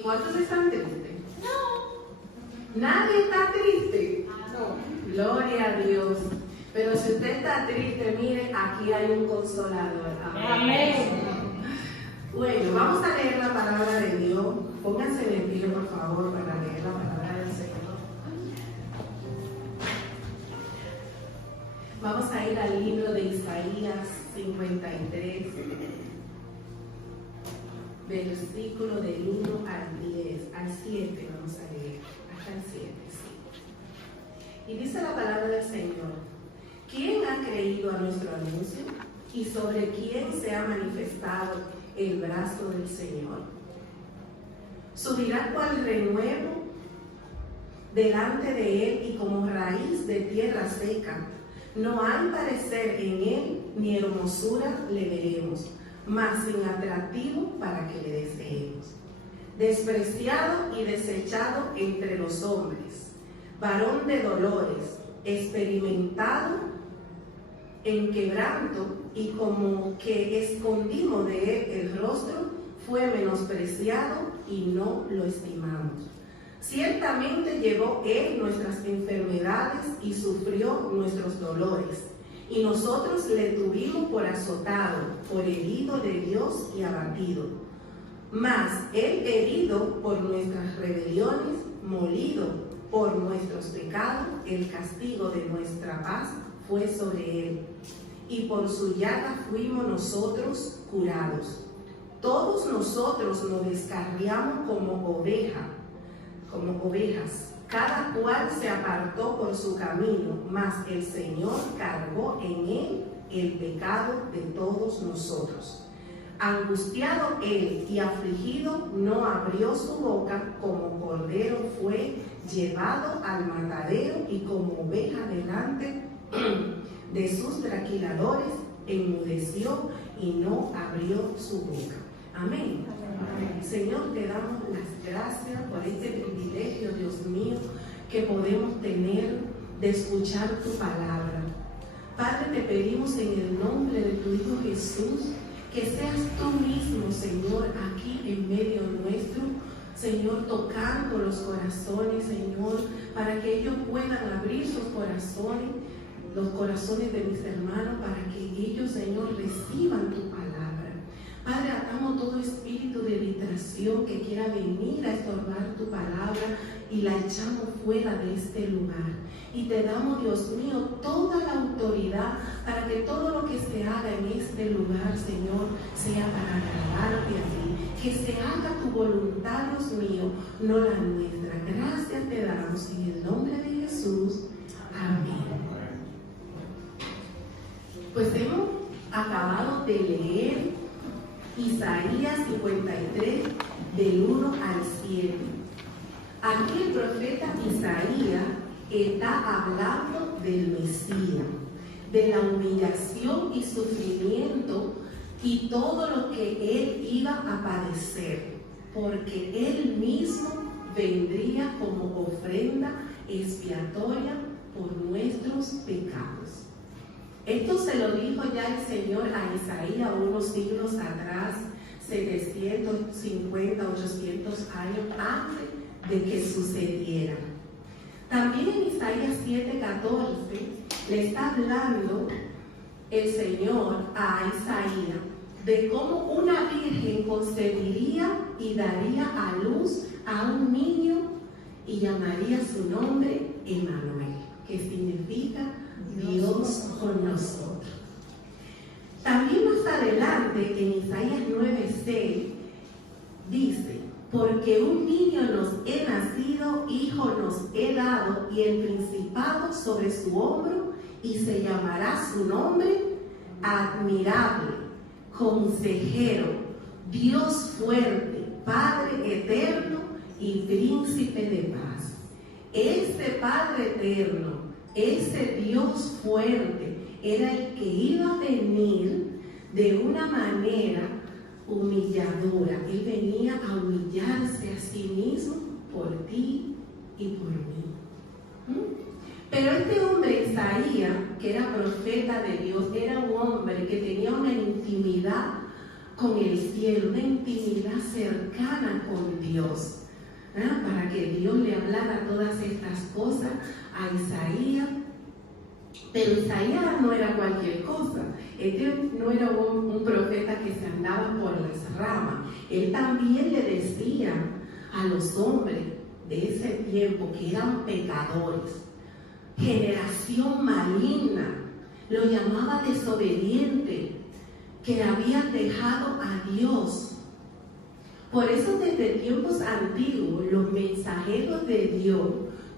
¿Y cuántos están tristes? No. ¿Nadie está triste? No. Gloria a Dios. Pero si usted está triste, mire, aquí hay un consolador. Amén. Bueno, vamos a leer la palabra de Dios. Pónganse de pie, por favor, para leer la palabra del Señor. Vamos a ir al libro de Isaías 53, versículo del 1 al 10, al 7 vamos a leer, hasta el 7, sí. Y dice la palabra del Señor: ¿Quién ha creído a nuestro anuncio? ¿Y sobre quién se ha manifestado el brazo del Señor? Subirá cual renuevo delante de él y como raíz de tierra seca. No hay parecer en él, ni hermosura le veremos, mas sin atractivo para que le deseemos. Despreciado y desechado entre los hombres, varón de dolores, experimentado en quebranto, y como que escondimos de él el rostro, fue menospreciado y no lo estimamos. Ciertamente llevó él nuestras enfermedades y sufrió nuestros dolores, y nosotros le tuvimos por azotado, por herido de Dios y abatido. Mas él herido por nuestras rebeliones, molido por nuestros pecados, el castigo de nuestra paz fue sobre él, y por su llaga fuimos nosotros curados. Todos nosotros nos descarriamos como ovejas, cada cual se apartó por su camino, mas el Señor cargó en él el pecado de todos nosotros. Angustiado él y afligido, no abrió su boca, como cordero fue llevado al matadero, y como oveja delante de sus trasquiladores enmudeció y no abrió su boca. Amén. Amén. Señor, te damos las gracias por este privilegio, Dios mío, que podemos tener de escuchar tu palabra. Padre, te pedimos en el nombre de tu Hijo Jesús que seas tú mismo, Señor, aquí en medio nuestro, Señor, tocando los corazones, Señor, para que ellos puedan abrir sus corazones, los corazones de mis hermanos, para que ellos, Señor, reciban tu palabra. Padre, atamos todo espíritu de distracción que quiera venir a estorbar tu palabra y la echamos fuera de este lugar. Y te damos, Dios mío, toda la autoridad para que todo lo que se haga en este lugar, Señor, sea para agradarte a ti. Que se haga tu voluntad, Dios mío, no la nuestra. Gracias te damos en el nombre de Jesús. Amén. Pues hemos acabado de leer Isaías 53, del 1 al 7. Aquí el profeta Isaías está hablando del Mesías, de la humillación y sufrimiento y todo lo que él iba a padecer, porque él mismo vendría como ofrenda expiatoria por nuestros pecados. Esto se lo dijo ya el Señor a Isaías unos siglos atrás, 750, 800 años antes de que sucediera. También en Isaías 7:14 le está hablando el Señor a Isaías de cómo una virgen concebiría y daría a luz a un niño y llamaría su nombre Emmanuel, que significa Dios con nosotros. También más adelante en Isaías 9:6 dice: porque un niño nos he nacido, hijo nos he dado, y el principado sobre su hombro, y se llamará su nombre admirable, consejero, Dios fuerte, Padre eterno y príncipe de paz. Este Padre eterno, ese Dios fuerte, era el que iba a venir de una manera humilladora. Él venía a humillarse a sí mismo por ti y por mí. Pero este hombre Isaías, que era profeta de Dios, era un hombre que tenía una intimidad con el cielo, una intimidad cercana con Dios, para que Dios le hablara todas estas cosas a Isaías. Pero Isaías no era cualquier cosa. Este no era un profeta que se andaba por las ramas. Él también le decía a los hombres de ese tiempo que eran pecadores, generación maligna, lo llamaba desobediente, que habían dejado a Dios. Por eso desde tiempos antiguos los mensajeros de Dios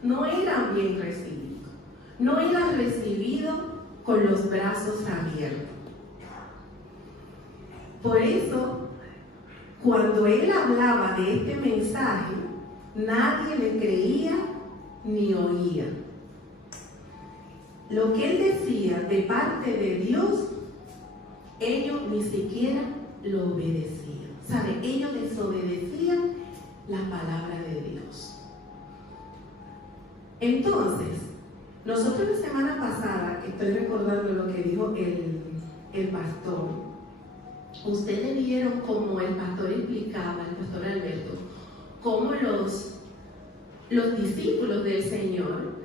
no eran bien recibidos. No eran recibidos con los brazos abiertos. Por eso, cuando él hablaba de este mensaje, nadie le creía ni oía. Lo que él decía de parte de Dios, ellos ni siquiera lo obedecían. ¿Sabe? Ellos desobedecían la palabra de Dios. Entonces, nosotros la semana pasada, estoy recordando lo que dijo el pastor, ustedes vieron como el pastor explicaba, el pastor Alberto, cómo los discípulos del Señor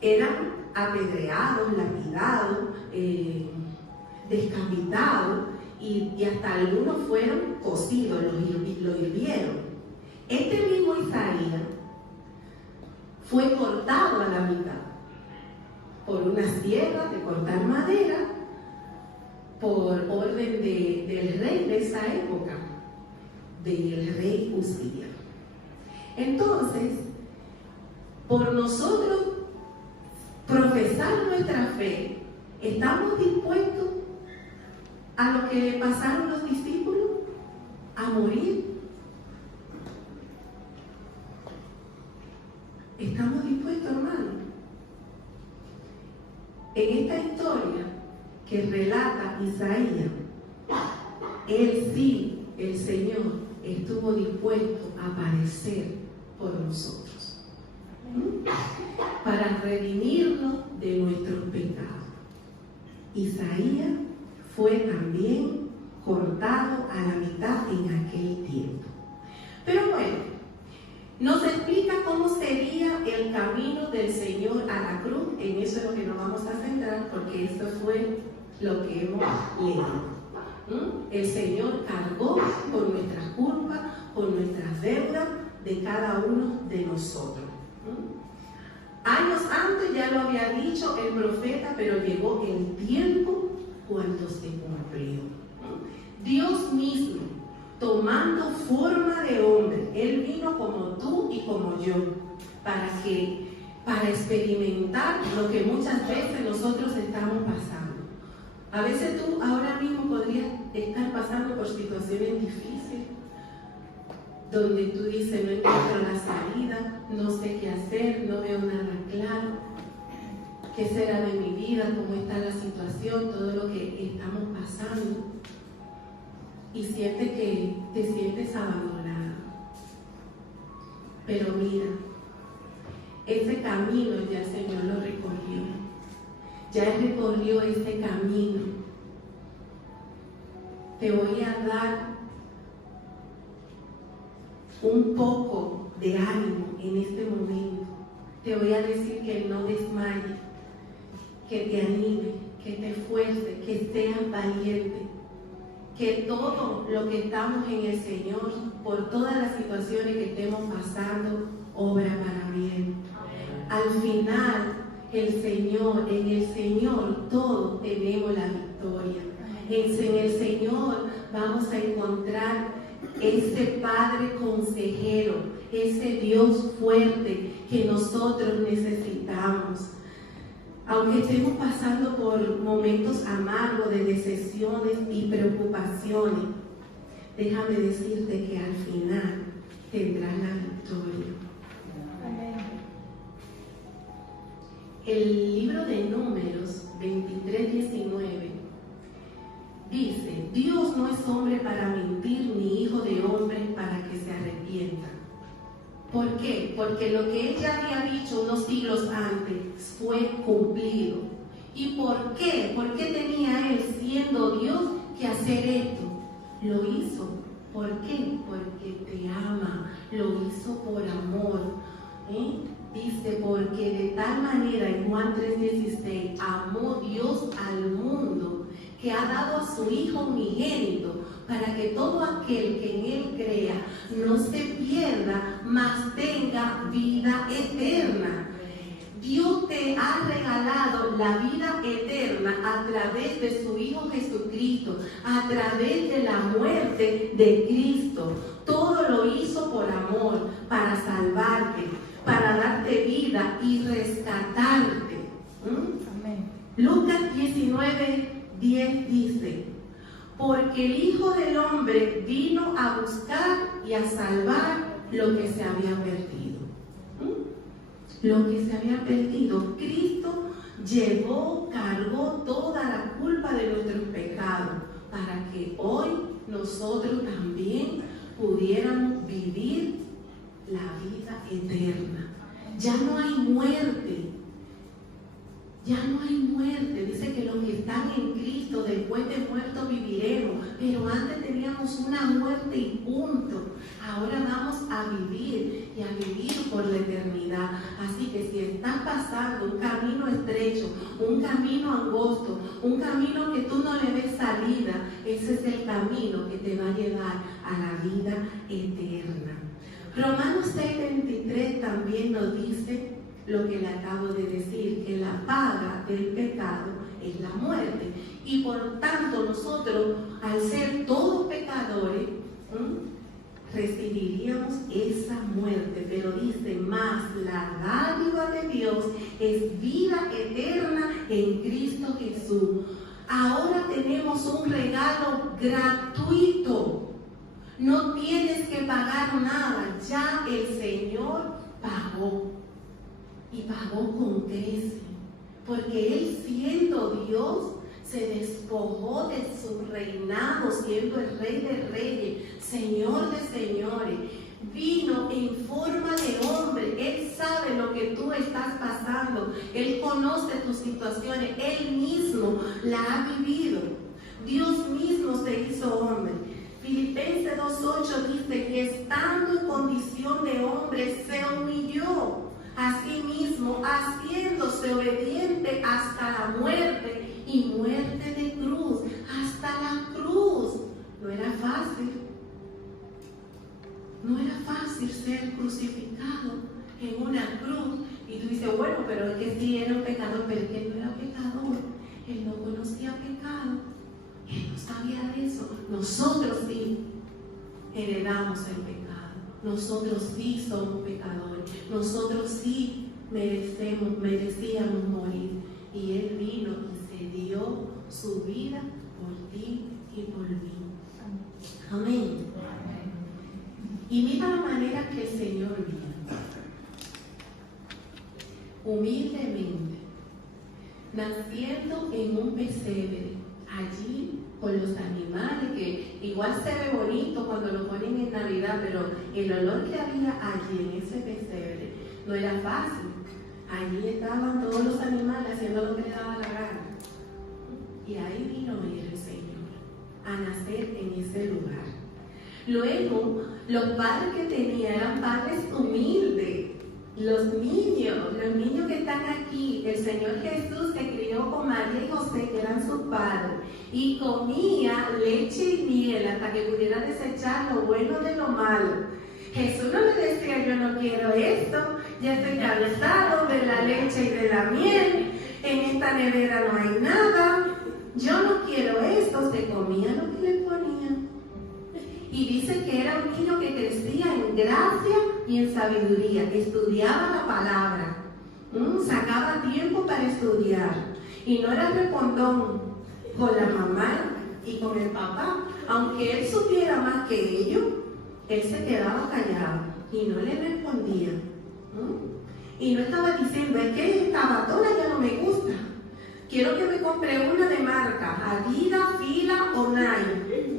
eran apedreados, lapidados, descapitados y hasta algunos fueron cocidos, lo hirvieron. Este mismo Isaías fue cortado a la mitad por una sierra de cortar madera por orden del rey de esa época, del rey Uzías. Entonces, por nosotros profesar nuestra fe, ¿estamos dispuestos a lo que pasaron los discípulos? ¿A morir? ¿Estamos dispuestos, hermano? En esta historia que relata Isaías, él sí, el Señor, estuvo dispuesto a padecer por nosotros, para redimirnos de nuestros pecados. Isaías fue también cortado a la mitad en aquel tiempo. Pero bueno, nos explica cómo sería el camino del Señor a la cruz. En eso es lo que nos vamos a centrar, porque eso fue lo que hemos leído. El Señor cargó por nuestras culpas, por nuestras deudas de cada uno de nosotros. Años antes ya lo había dicho el profeta, pero llegó el tiempo cuando se cumplió. Dios mismo, tomando forma de hombre, Él vino como tú y como yo, para experimentar lo que muchas veces nosotros estamos pasando. A veces tú ahora mismo podrías estar pasando por situaciones difíciles, donde tú dices, no encuentro la salida, no sé qué hacer, no veo nada claro, qué será de mi vida, cómo está la situación, todo lo que estamos pasando. Y sientes que te sientes abandonado. Pero mira, ese camino ya el Señor lo recorrió. Ya Él recorrió ese camino. Te voy a dar un poco de ánimo en este momento. Te voy a decir que no desmayes, que te anime, que te esfuerces, que seas valiente. Que todo lo que estamos en el Señor, por todas las situaciones que estemos pasando, obra para bien. Al final, en el Señor todos tenemos la victoria. En el Señor vamos a encontrar ese Padre consejero, ese Dios fuerte que nosotros necesitamos. Aunque estemos pasando por momentos amargos de decepciones y preocupaciones, déjame decirte que al final tendrás la victoria. Amén. El libro de Números 23:19 dice: Dios no es hombre para mentir, ni hijo de hombre para que se arrepienta. ¿Por qué? Porque lo que Él ya había dicho unos siglos antes fue cumplido. ¿Y por qué? ¿Por qué tenía Él, siendo Dios, que hacer esto. Lo hizo. ¿Por qué? Porque te ama. Lo hizo por amor. Dice, porque de tal manera, en Juan 3:16, amó Dios al mundo, que ha dado a su Hijo unigénito, para que todo aquel que en Él crea no se pierda, mas tenga vida eterna. Dios te ha regalado la vida eterna a través de su Hijo Jesucristo, a través de la muerte de Cristo. Todo lo hizo por amor, para salvarte, para darte vida y rescatarte. Amén. Lucas 19:10 dice, porque el Hijo del Hombre vino a buscar y a salvar lo que se había perdido. Lo que se había perdido. Cristo cargó toda la culpa de nuestros pecados, para que hoy nosotros también pudiéramos vivir la vida eterna. Ya no hay muerte. Ya no hay muerte. Dice que los que están en Cristo, después de muertos viviremos. Pero antes teníamos una muerte y punto. Ahora vamos a vivir y a vivir por la eternidad. Así que si estás pasando un camino estrecho, un camino angosto, un camino que tú no le ves salida, ese es el camino que te va a llevar a la vida eterna. Romanos 6:23 también nos dice lo que le acabo de decir, que la paga del pecado es la muerte. Y por tanto nosotros, al ser todos pecadores, recibiríamos esa muerte. Pero dice, más la dádiva de Dios es vida eterna en Cristo Jesús. Ahora tenemos un regalo gratuito. No tienes que pagar nada. Ya el Señor pagó. Y pagó con creces, porque Él, siendo Dios, se despojó de su reinado, siendo el Rey de Reyes, Señor de Señores. Vino en forma de hombre. Él sabe lo que tú estás pasando. Él conoce tus situaciones. Él mismo la ha vivido. Dios mismo se hizo hombre. Filipenses 2:8 dice que estando en condición de hombre se humilló a sí mismo, haciéndose obediente hasta la muerte y muerte de cruz, hasta la cruz. No era fácil. No era fácil ser crucificado en una cruz. Y tú dices, bueno, pero es que sí era un pecador, pero es que él no era pecador. Él no conocía pecado. Él no sabía de eso. Nosotros sí heredamos el pecado. Nosotros sí somos pecadores. Nosotros sí merecíamos morir. Y Él vino y se dio su vida por ti y por mí. Amén. Y mira la manera que el Señor vino. Humildemente, naciendo en un pesebre, allí con los animales, que igual se ve bonito cuando lo ponen en Navidad, pero el olor que había allí en ese pesebre no era fácil. Allí estaban todos los animales haciendo lo que le daba la gana. Y ahí vino el Señor a nacer en ese lugar. Luego, los padres que tenía eran padres humildes. Los niños que están aquí, el Señor Jesús se crió con María y José, que eran sus padres, y comía leche y miel hasta que pudiera desechar lo bueno de lo malo. Jesús no le decía, yo no quiero esto, ya estoy cansado de la leche y de la miel, en esta nevera no hay nada, yo no quiero esto. Se comía lo que le ponían. Y dice que era un niño que crecía en gracia y en sabiduría, que estudiaba la palabra, sacaba tiempo para estudiar. Y no era respondón con la mamá y con el papá. Aunque él supiera más que ellos, él se quedaba callado y no le respondía. Y no estaba diciendo, es que esta batona ya no me gusta. Quiero que me compre una de marca, Adidas, Fila o Nike.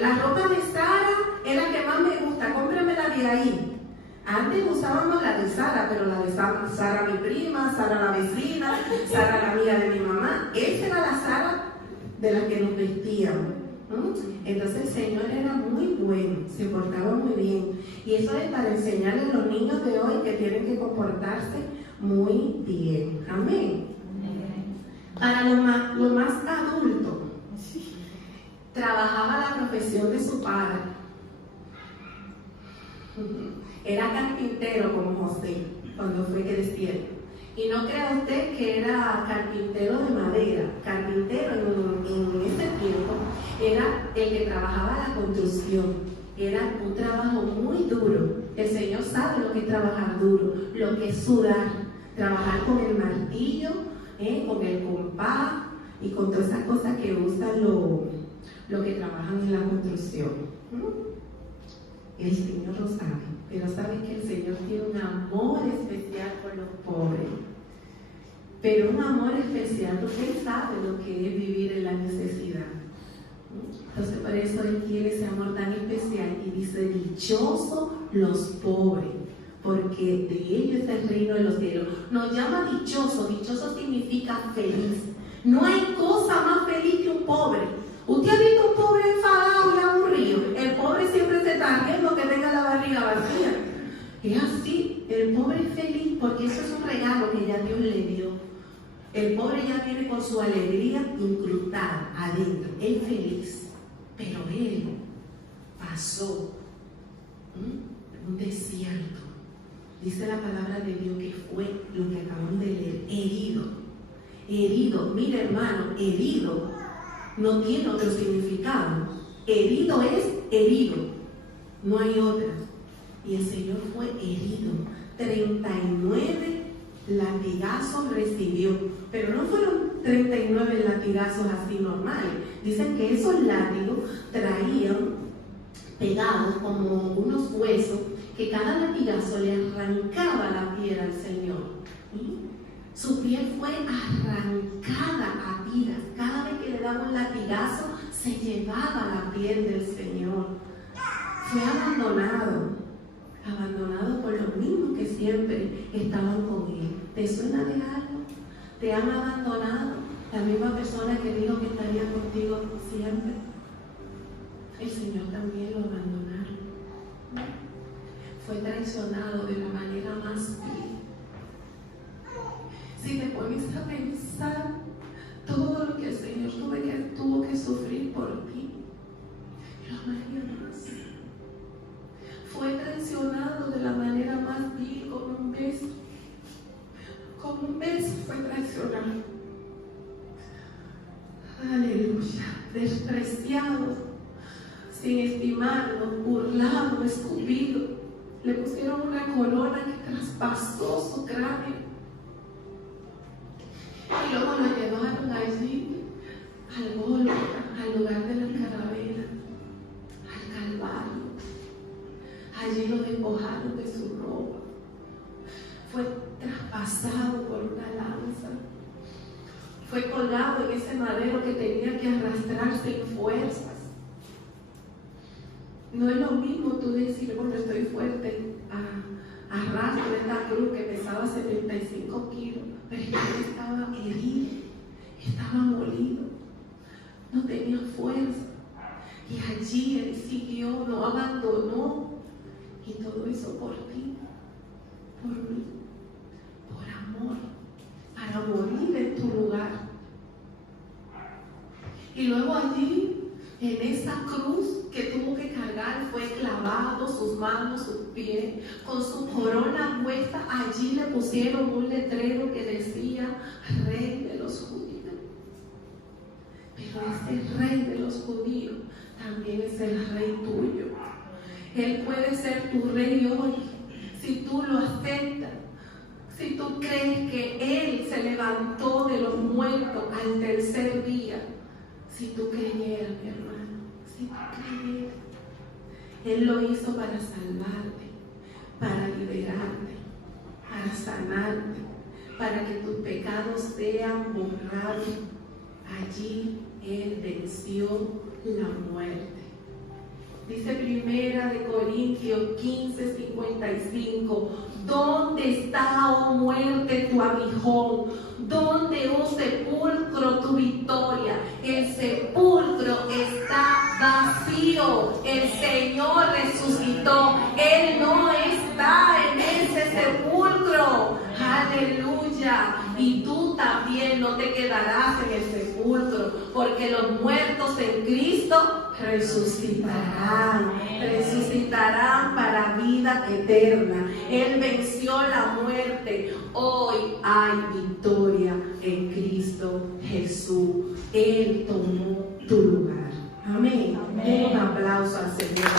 La ropa de Sara es la que más me gusta, cómpramela de ahí. Antes usábamos la de Sara, pero la de Sara mi prima, Sara la vecina, Sara la amiga de mi mamá. Esa era la Sara de las que nos vestíamos. Entonces el Señor era muy bueno, se portaba muy bien. Y eso es para enseñarle a los niños de hoy que tienen que comportarse muy bien. Amén. Para los más adultos, trabajaba la profesión de su padre. Era carpintero como José cuando fue creciendo. Y no crea usted que era carpintero de madera. Carpintero en ese tiempo era el que trabajaba la construcción. Era un trabajo muy duro. El Señor sabe lo que es trabajar duro, lo que es sudar, trabajar con el martillo, con el compás y con todas esas cosas que usan los que trabajan en la construcción. El Señor lo sabe, pero sabe que el Señor tiene un amor especial por los pobres. Pero un amor especial porque Él sabe lo que es vivir en la necesidad. Entonces por eso Él tiene ese amor tan especial y dice: dichosos los pobres, porque de ellos es el reino de los cielos. Nos llama dichoso. Dichoso significa feliz. No hay cosa más feliz que un pobre. ¿Usted ha visto un pobre enfadado y aburrido? El pobre siempre se está riendo que tenga la barriga vacía. Es así. El pobre es feliz porque eso es un regalo que ya Dios le dio. El pobre ya viene con su alegría incrustada adentro. Él feliz. Pero él pasó un desierto. Dice la palabra de Dios que fue lo que acabamos de leer. Herido. Herido. Mira, hermano, herido no tiene otro significado. Herido es herido. No hay otra. Y el Señor fue herido. 39 latigazos recibió. Pero no fueron 39 latigazos así normales. Dicen que esos látigos traían pegados como unos huesos, que cada latigazo le arrancaba la piel al Señor. Su piel fue arrancada a tiras. Cada vez que le daba un latigazo, se llevaba la piel del Señor. Fue abandonado por los mismos que siempre estaban con Él. ¿Te suena de algo? ¿Te han abandonado? La misma persona que dijo que estaría contigo siempre. El Señor también lo abandonaron. Fue traicionado de la manera más vil. Si te pones a pensar todo lo que el Señor tuvo que sufrir por ti, lo amaría más. Fue traicionado de la manera más vil, con un beso. Con un beso fue traicionado. Aleluya. Despreciado, sin estimarlo, burlado, escupido. Le pusieron una corona que traspasó su cráneo. Y luego lo llevaron allí, al Gólgota, al lugar de la calavera, al Calvario. Allí lo despojaron de su ropa. Fue traspasado por una lanza. Fue colgado en ese madero que tenía que arrastrar sin fuerzas. No es lo mismo tú decir, bueno, estoy fuerte, arrastro esta cruz que pesaba 75 kilos, pero él estaba herido, estaba molido, no tenía fuerza. Y allí él siguió, no abandonó. Y todo eso por ti, por mí, por amor, para morir en tu lugar. Y luego allí, en esa cruz que tuvo que cargar, fue clavado sus manos, sus pies, con su corona puesta. Allí le pusieron un letrero que decía: Rey de los Judíos. Pero ese Rey de los Judíos también es el Rey tuyo. Él puede ser tu Rey hoy, si tú lo aceptas, si tú crees que Él se levantó de los muertos al tercer día. Si tú creyeras, mi hermano, si tú creyeras. Él lo hizo para salvarte, para liberarte, para sanarte, para que tus pecados sean borrados. Allí Él venció la muerte. Dice 1 Corintios 15:55, ¿dónde está, oh muerte, tu aguijón? ¿Dónde, oh sepulcro, tu victoria? El sepulcro ya, y tú también no te quedarás en el sepulcro, porque los muertos en Cristo resucitarán para vida eterna. Él venció la muerte. Hoy hay victoria en Cristo Jesús. Él tomó tu lugar. Amén. Amén. Un aplauso al Señor.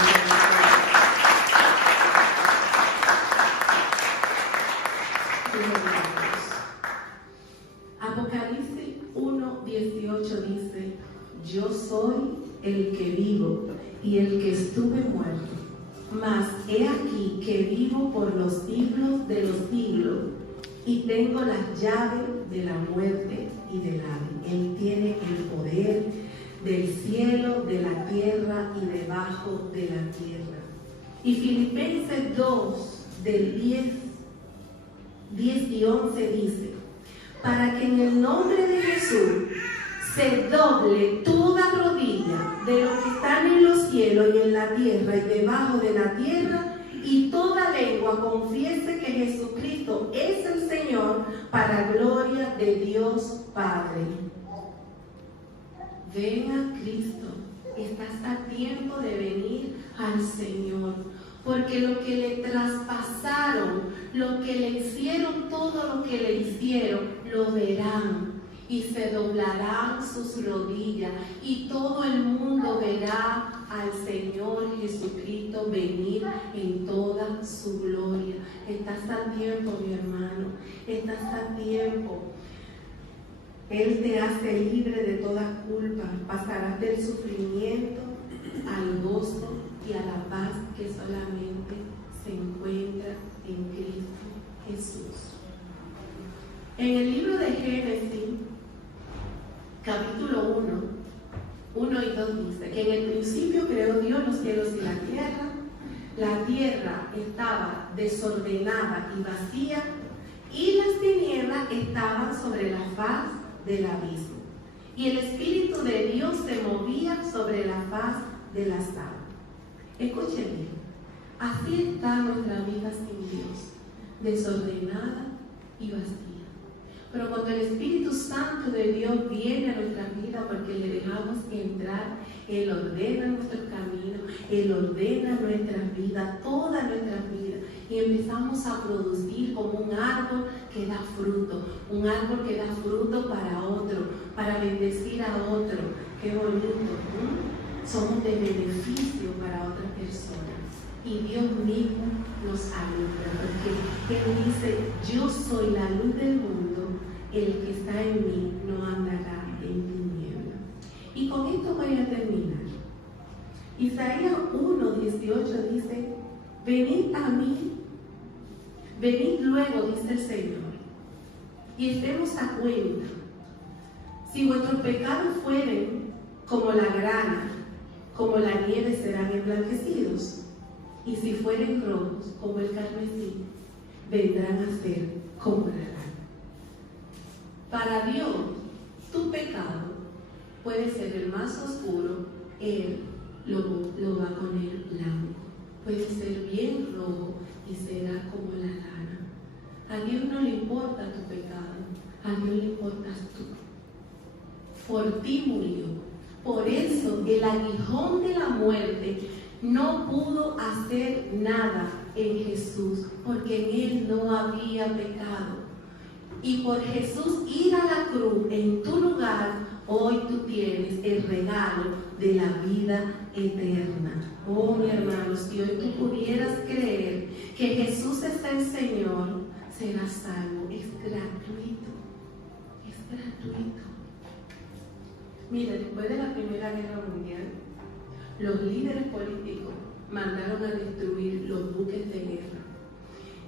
Apocalipsis 1:18 dice: yo soy el que vivo y el que estuve muerto, mas he aquí que vivo por los siglos de los siglos, y tengo las llaves de la muerte y del Hades. Él tiene el poder del cielo, de la tierra y debajo de la tierra. Y Filipenses 2, del 10 y 11 dice: para que en el nombre de Jesús se doble toda rodilla de los que están en los cielos y en la tierra y debajo de la tierra, y toda lengua confiese que Jesucristo es el Señor, para gloria de Dios Padre. Ven a Cristo. Estás a tiempo de venir al Señor, porque lo que le traspasaron, lo que le hicieron, todo lo que le hicieron, lo verán. Y se doblarán sus rodillas, y todo el mundo verá al Señor Jesucristo venir en toda su gloria. Estás a tiempo, mi hermano, estás a tiempo. Él te hace libre de toda culpa. Pasarás del sufrimiento al gozo y a la paz que solamente se encuentra en Cristo Jesús. En el libro de Génesis, capítulo 1 y 2 dice que en el principio creó Dios los cielos y la tierra. La tierra estaba desordenada y vacía, y las tinieblas estaban sobre la faz del abismo. Y el Espíritu de Dios se movía sobre la faz de las aguas. Escuchen bien, así está nuestra vida sin Dios, desordenada y vacía. Pero cuando el Espíritu Santo de Dios viene a nuestra vida, porque le dejamos entrar, Él ordena nuestro camino, Él ordena nuestras vidas, toda nuestra vida, y empezamos a producir como un árbol que da fruto, un árbol que da fruto para otro, para bendecir a otro. Qué bonito, ¿no? Somos de beneficio para otras personas. Y Dios mismo nos alumbra, porque Él dice: yo soy la luz del mundo, el que está en mí no andará en tinieblas. Y con esto voy a terminar. Isaías 1:18 dice: venid a mí, venid luego, dice el Señor, y estemos a cuenta. Si vuestros pecados fueren como la grana, como la nieve serán emblanquecidos. Y si fueren rojos como el carmesí, vendrán a ser como la lana. Para Dios, tu pecado puede ser el más oscuro, Él lo va a poner blanco. Puede ser bien rojo y será como la lana. A Dios no le importa tu pecado, a Dios le importas tú. Por ti murió. Por eso el aguijón de la muerte no pudo hacer nada en Jesús, porque en Él no había pecado. Y por Jesús ir a la cruz en tu lugar, hoy tú tienes el regalo de la vida eterna. Oh, mi hermano, si hoy tú pudieras creer que Jesús es el Señor, serás salvo. Es gratuito. Es gratuito. Mire, después de la Primera Guerra Mundial, los líderes políticos mandaron a destruir los buques de guerra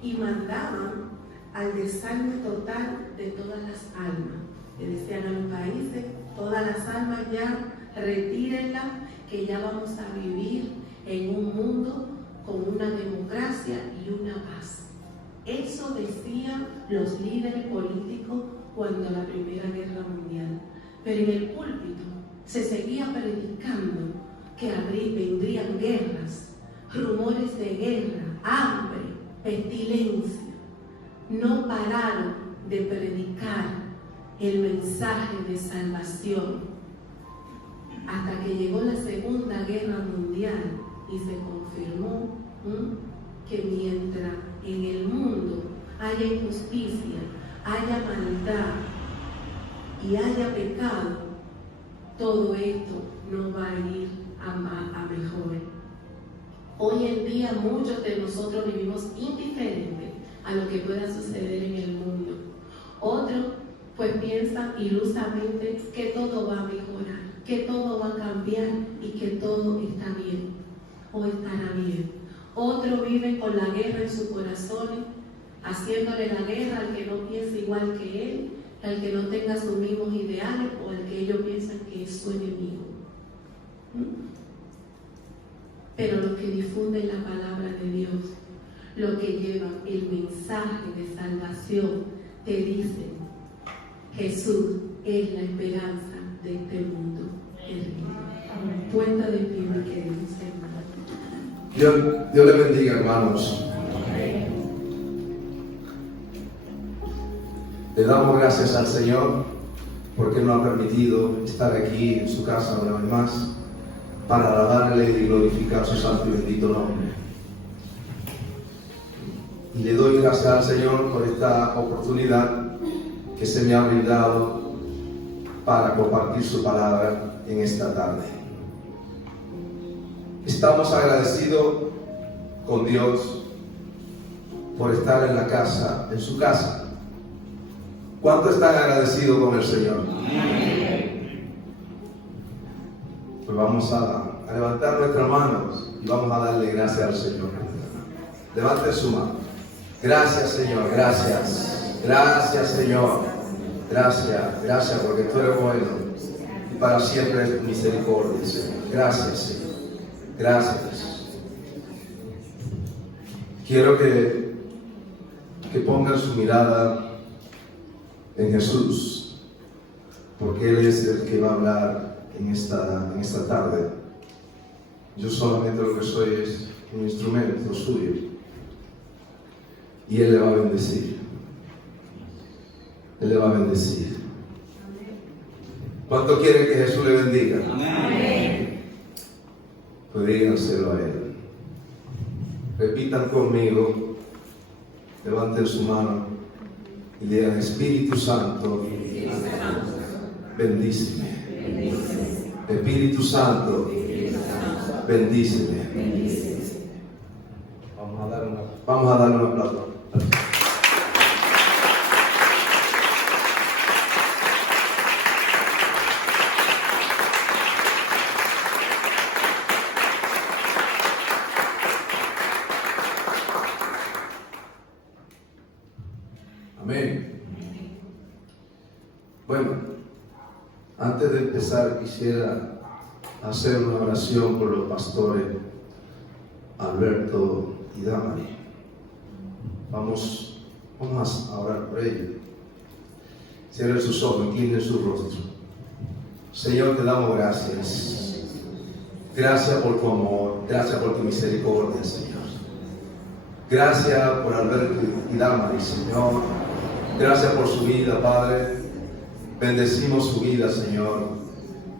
y mandaban al desarme total de todas las almas. Le decían a los países: todas las almas ya retírenlas, que ya vamos a vivir en un mundo con una democracia y una paz. Eso decían los líderes políticos cuando la Primera Guerra Mundial. Pero en el púlpito se seguía predicando que vendrían guerras, rumores de guerra, hambre, pestilencia. No pararon de predicar el mensaje de salvación hasta que llegó la Segunda Guerra Mundial y se confirmó que mientras en el mundo haya injusticia, haya maldad y haya pecado, todo esto no va a ir a mejor. Hoy en día muchos de nosotros vivimos indiferentes a lo que pueda suceder en el mundo. Otros pues piensan ilusamente que todo va a mejorar, que todo va a cambiar y que todo está bien o estará bien. Otros viven con la guerra en sus corazones, haciéndole la guerra al que no piensa igual que él, al que no tenga sus mismos ideales o al que ellos piensan que es su enemigo. Pero los que difunden la palabra de Dios, los que llevan el mensaje de salvación, te dicen: Jesús es la esperanza de este mundo. Puesta de pie, mi querido hermano. Dios le bendiga, hermanos. Le damos gracias al Señor porque nos ha permitido estar aquí en su casa una vez más para alabarle y glorificar su santo y bendito nombre. Y le doy gracias al Señor por esta oportunidad que se me ha brindado para compartir su palabra en esta tarde. Estamos agradecidos con Dios por estar en la casa, en su casa. ¿Cuántos están agradecidos con el Señor? Pues vamos a levantar nuestras manos y vamos a darle gracias al Señor. Levante su mano. Gracias, Señor, gracias. Gracias, Señor. Gracias porque tú eres bueno y para siempre es tu misericordia, Señor. Gracias, Señor. Gracias. Quiero que pongan su mirada en Jesús, porque Él es el que va a hablar en esta tarde. Yo solamente lo que soy es un instrumento suyo y Él le va a bendecir. Él le va a bendecir. ¿Cuánto quiere que Jesús le bendiga? Amén. Pues díganselo a Él. Repitan conmigo, levanten su mano y digan: Espíritu Santo, bendíceme. Espíritu Santo, bendíceme. Vamos a dar un aplauso. Amén. Bueno, antes de empezar quisiera hacer una oración por los pastores Alberto y Damari. Vamos a orar por ellos. Cierren sus ojos, inclinen su rostro. Señor, te damos gracias. Gracias por tu amor, gracias por tu misericordia, Señor. Gracias por Alberto y Damari, Señor. Gracias por su vida, Padre. Bendecimos su vida, Señor.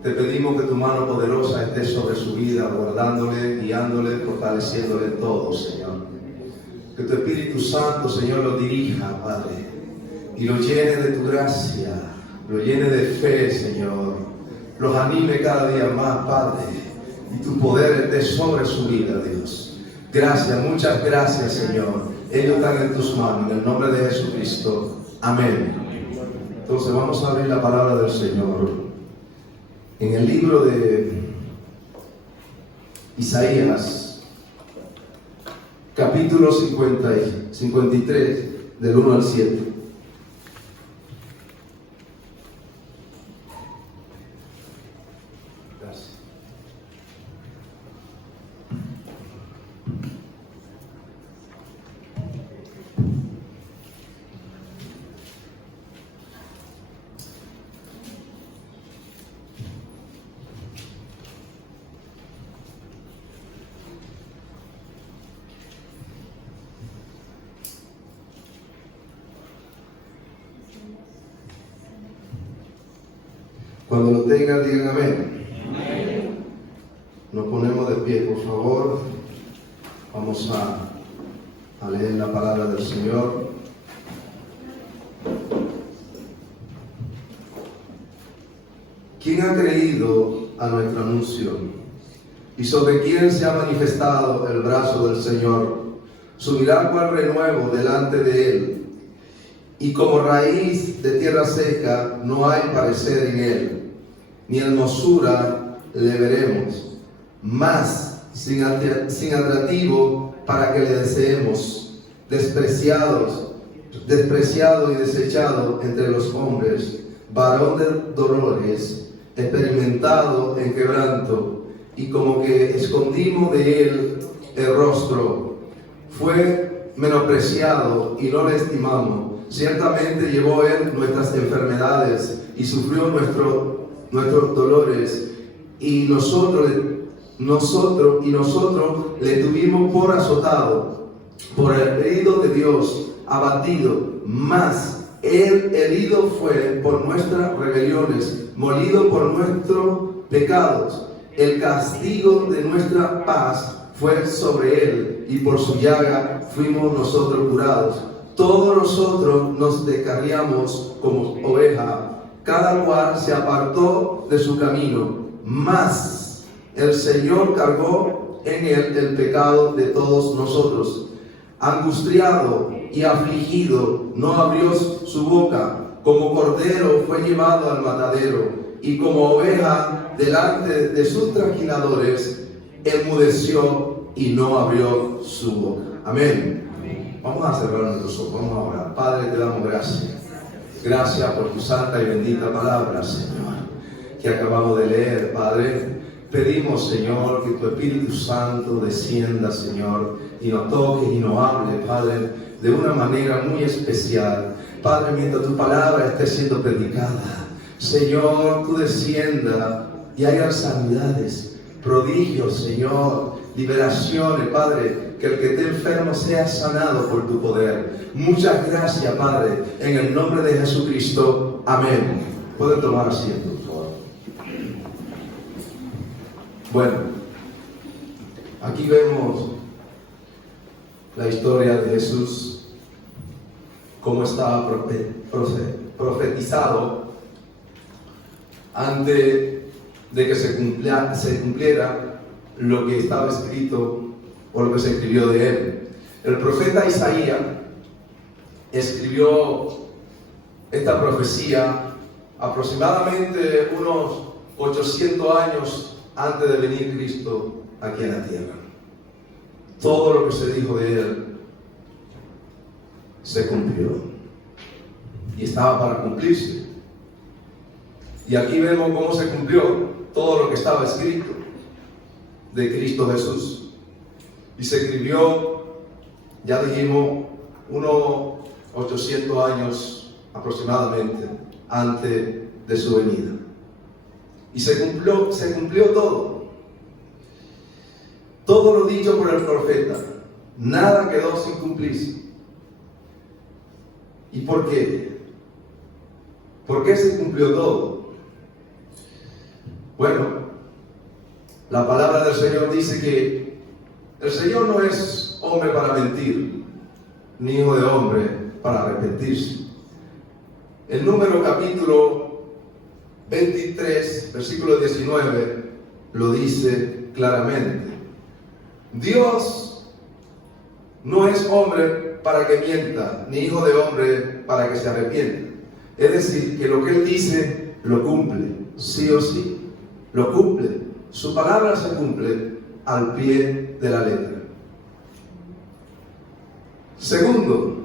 Te pedimos que tu mano poderosa esté sobre su vida, guardándole, guiándole, fortaleciéndole en todo, Señor. Que tu Espíritu Santo, Señor, lo dirija, Padre, y lo llene de tu gracia, lo llene de fe, Señor. Los anime cada día más, Padre, y tu poder esté sobre su vida, Dios. Gracias, muchas gracias, Señor. Ellos están en tus manos, en el nombre de Jesucristo. Amén. Entonces vamos a abrir la palabra del Señor en el libro de Isaías, capítulo 53, del 1 al 7. Gracias. Cuando lo tengan, digan amén. Amén. Nos ponemos de pie, por favor. Vamos a leer la palabra del Señor. ¿Quién ha creído a nuestro anuncio? ¿Y sobre quién se ha manifestado el brazo del Señor? Subirá cual renuevo delante de él, y como raíz de tierra seca no hay parecer en él, ni hermosura le veremos, más sin atractivo para que le deseemos, despreciado y desechado entre los hombres, varón de dolores, experimentado en quebranto, y como que escondimos de él el rostro. Fue menospreciado y no le estimamos. Ciertamente llevó él nuestras enfermedades y sufrió nuestros dolores, y nosotros le tuvimos por azotado, por herido de Dios, abatido. Mas él herido fue por nuestras rebeliones, molido por nuestros pecados. El castigo de nuestra paz fue sobre él, y por su llaga fuimos nosotros curados. Todos nosotros nos descarriamos como oveja, cada cual se apartó de su camino, mas el Señor cargó en él el pecado de todos nosotros. Angustiado y afligido, no abrió su boca, como cordero fue llevado al matadero, y como oveja delante de sus trasquiladores, enmudeció y no abrió su boca. Amén. Vamos a cerrar nuestros ojos, vamos a orar. Padre, te damos gracias. Gracias por tu santa y bendita palabra, Señor, que acabamos de leer, Padre. Pedimos, Señor, que tu Espíritu Santo descienda, Señor, y nos toque y nos hable, Padre, de una manera muy especial. Padre, mientras tu palabra esté siendo predicada, Señor, tú descienda y hagan sanidades, prodigios, Señor, liberaciones, Padre, que el que esté enfermo sea sanado por tu poder. Muchas gracias, Padre, en el nombre de Jesucristo. Amén. Pueden tomar asiento, por favor. Bueno, aquí vemos la historia de Jesús, cómo estaba profetizado antes de que se cumpliera lo que estaba escrito o lo que se escribió de él. El profeta Isaías escribió esta profecía aproximadamente unos 800 años antes de venir Cristo aquí en la tierra. Todo lo que se dijo de él se cumplió y estaba para cumplirse. Y aquí vemos cómo se cumplió todo lo que estaba escrito de Cristo Jesús. Y se escribió, ya dijimos, unos 800 años aproximadamente antes de su venida. Y se cumplió todo. Todo lo dicho por el profeta. Nada quedó sin cumplirse. ¿Y por qué? ¿Por qué se cumplió todo? Bueno, la palabra del Señor dice que el Señor no es hombre para mentir, ni hijo de hombre para arrepentirse. El Número capítulo 23, versículo 19, lo dice claramente. Dios no es hombre para que mienta, ni hijo de hombre para que se arrepienta. Es decir, que lo que Él dice, lo cumple, sí o sí, lo cumple. Su palabra se cumple al pie de la letra. Segundo,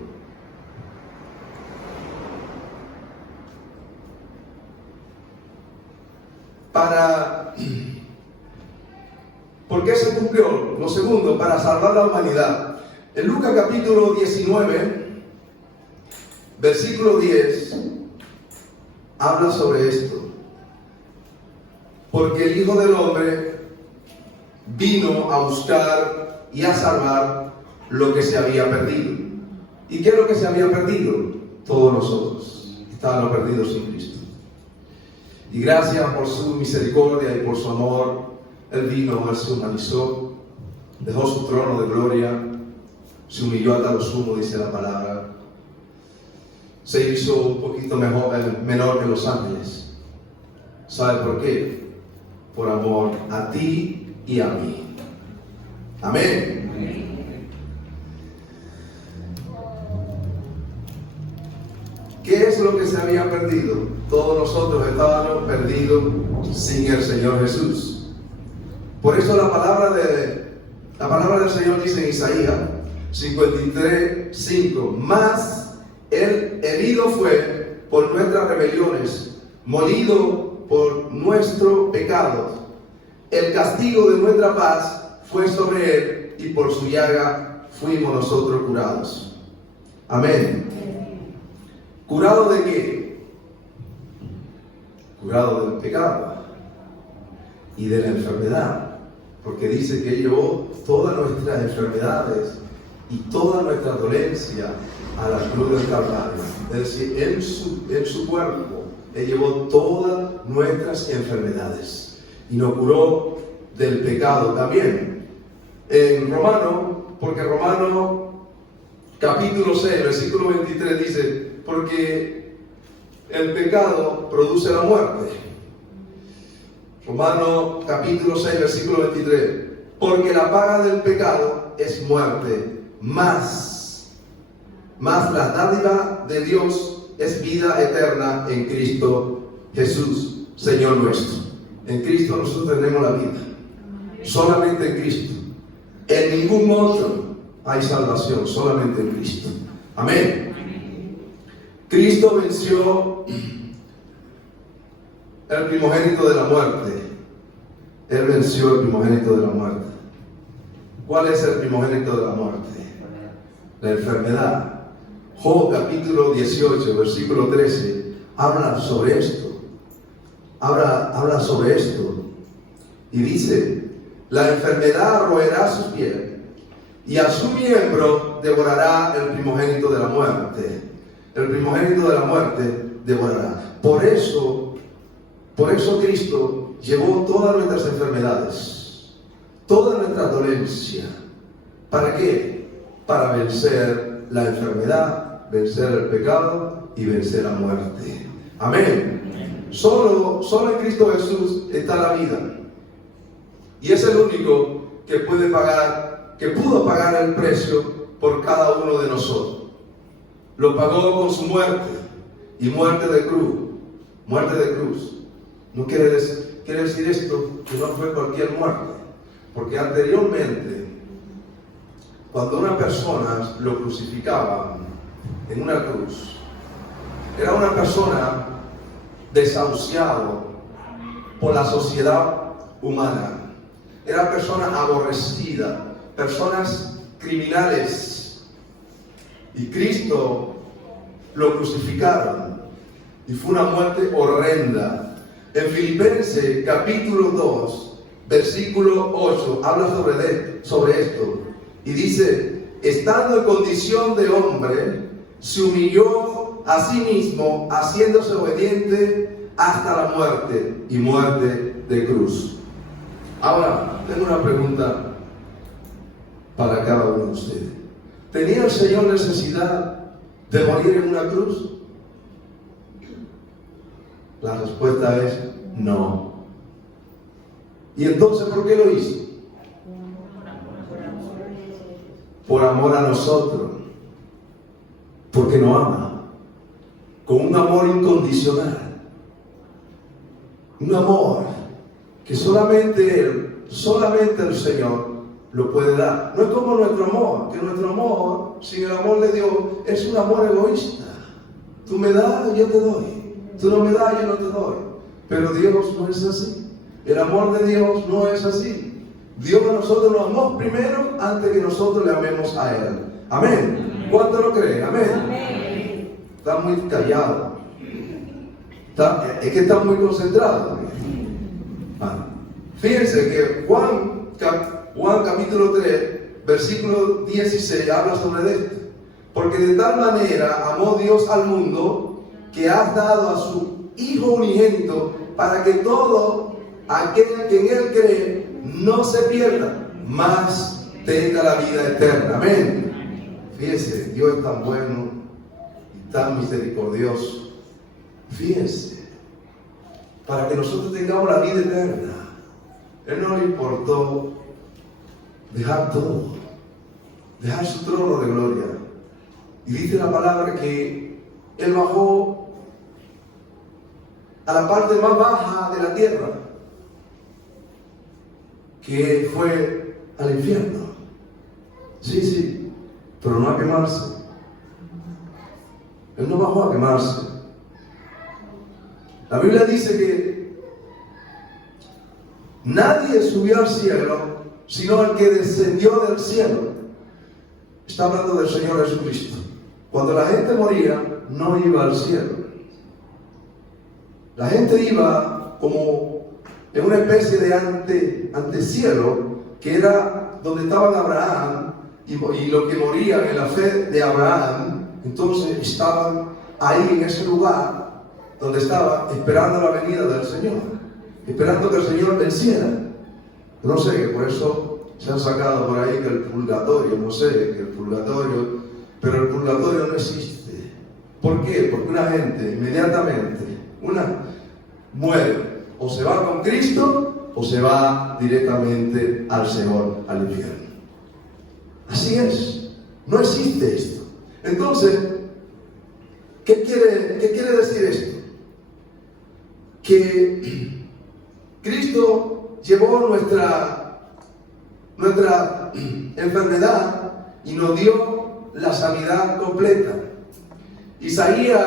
¿por qué se cumplió? Lo segundo, para salvar la humanidad. En Lucas capítulo 19, versículo 10, habla sobre esto. Porque el Hijo del Hombre vino a buscar y a salvar lo que se había perdido. ¿Y qué es lo que se había perdido? Todos nosotros estábamos perdidos sin Cristo. Y gracias por su misericordia y por su amor, Él vino, Él se humanizó, dejó su trono de gloria, se humilló hasta lo sumo, dice la palabra. Se hizo un poquito menor que los ángeles. ¿Sabe por qué? Por amor a ti y a mí. Amén. ¿Qué es lo que se había perdido? Todos nosotros estábamos perdidos sin el Señor Jesús. Por eso la palabra del Señor dice en Isaías 53:5: mas Él herido fue por nuestras rebeliones, molido por nuestro pecado. El castigo de nuestra paz fue sobre Él, y por su llaga fuimos nosotros curados. Amén. ¿Curado de qué? Curado del pecado y de la enfermedad, porque dice que Él llevó todas nuestras enfermedades y toda nuestra dolencia a la cruz del Calvario. Es decir, en su cuerpo Él llevó todas nuestras enfermedades y nos curó del pecado también. En Romano, porque Romano capítulo 6, versículo 23 dice: porque el pecado produce la muerte. Romano capítulo 6, versículo 23: porque la paga del pecado es muerte, más la dádiva de Dios es vida eterna en Cristo Jesús, Señor nuestro. En Cristo nosotros tenemos la vida, solamente en Cristo. En ningún otro hay salvación, solamente en Cristo. Amén. Cristo venció el primogénito de la muerte. Él venció el primogénito de la muerte. ¿Cuál es el primogénito de la muerte? La enfermedad. Job capítulo 18, versículo 13, habla sobre esto. Habla sobre esto. Y dice: la enfermedad roerá su piel, y a su miembro devorará el primogénito de la muerte. El primogénito de la muerte devorará. Por eso Cristo llevó todas nuestras enfermedades, toda nuestra dolencia. ¿Para qué? Para vencer la enfermedad, vencer el pecado y vencer la muerte. Amén. Solo en Cristo Jesús está la vida. Y es el único que puede pagar, que pudo pagar el precio por cada uno de nosotros. Lo pagó con su muerte, y muerte de cruz. Muerte de cruz. No quiere decir esto que no fue cualquier muerte, porque anteriormente, cuando una persona lo crucificaban en una cruz, era una persona desahuciado por la sociedad humana. Era persona aborrecida, personas criminales. Y Cristo lo crucificaron, y fue una muerte horrenda. En Filipenses capítulo 2, versículo 8, habla sobre esto. Y dice: estando en condición de hombre, se humilló a sí mismo, haciéndose obediente hasta la muerte, y muerte de cruz. Ahora, tengo una pregunta para cada uno de ustedes. ¿Tenía el Señor necesidad de morir en una cruz? La respuesta es no. ¿Y entonces por qué lo hizo? Por amor a nosotros. Porque nos ama. Con un amor incondicional. Un amor que solamente el Señor lo puede dar. No es como nuestro amor, que nuestro amor, sin el amor de Dios, es un amor egoísta. Tú me das, yo te doy. Tú no me das, yo no te doy. Pero Dios no es así. El amor de Dios no es así. Dios a nosotros lo amó primero antes que nosotros le amemos a Él. Amén. ¿Cuánto lo creen? Amén. Está muy callado. Es que está muy concentrado. Fíjense que Juan capítulo 3, versículo 16 habla sobre esto. Porque de tal manera amó Dios al mundo, que ha dado Hijo unigénito, para que todo aquel que en Él cree no se pierda, mas tenga la vida eterna. Amén. Fíjense, Dios es tan bueno y tan misericordioso. Fíjense, para que nosotros tengamos la vida eterna, Él no le importó dejar todo, dejar su trono de gloria. Y dice la palabra que Él bajó a la parte más baja de la tierra, que fue al infierno. Sí, pero no a quemarse. Él no bajó a quemarse. La Biblia dice que nadie subió al cielo, sino el que descendió del cielo. Está hablando del Señor Jesucristo. Cuando la gente moría, no iba al cielo. La gente iba como en una especie de antecielo, que era donde estaban Abraham y los que morían en la fe de Abraham. Entonces estaban ahí en ese lugar donde estaba esperando la venida del Señor, esperando que el Señor venciera. No sé, que por eso se han sacado por ahí que el purgatorio, no sé, que el purgatorio, pero el purgatorio no existe. ¿Por qué? Porque una gente inmediatamente, muere, o se va con Cristo o se va directamente al Señor, al infierno. Así es, no existe esto. Entonces, ¿qué quiere decir esto? Que Cristo llevó nuestra enfermedad y nos dio la sanidad completa. Isaías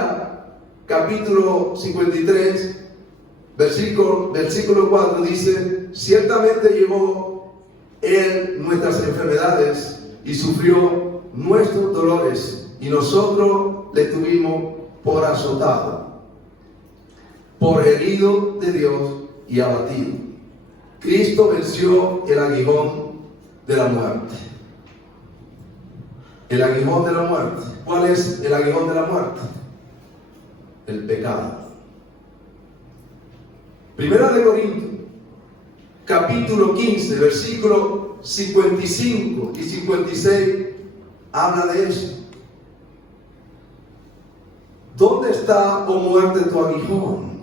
capítulo 53, versículo 4 dice: ciertamente llevó Él nuestras enfermedades y sufrió nuestros dolores, y nosotros le tuvimos por azotado, por herido de Dios y abatido. Cristo venció el aguijón de la muerte. El aguijón de la muerte. ¿Cuál es el aguijón de la muerte? El pecado. Primera de Corintios, capítulo 15, versículos 55 y 56, habla de eso. ¿Dónde está, oh muerte, tu aguijón?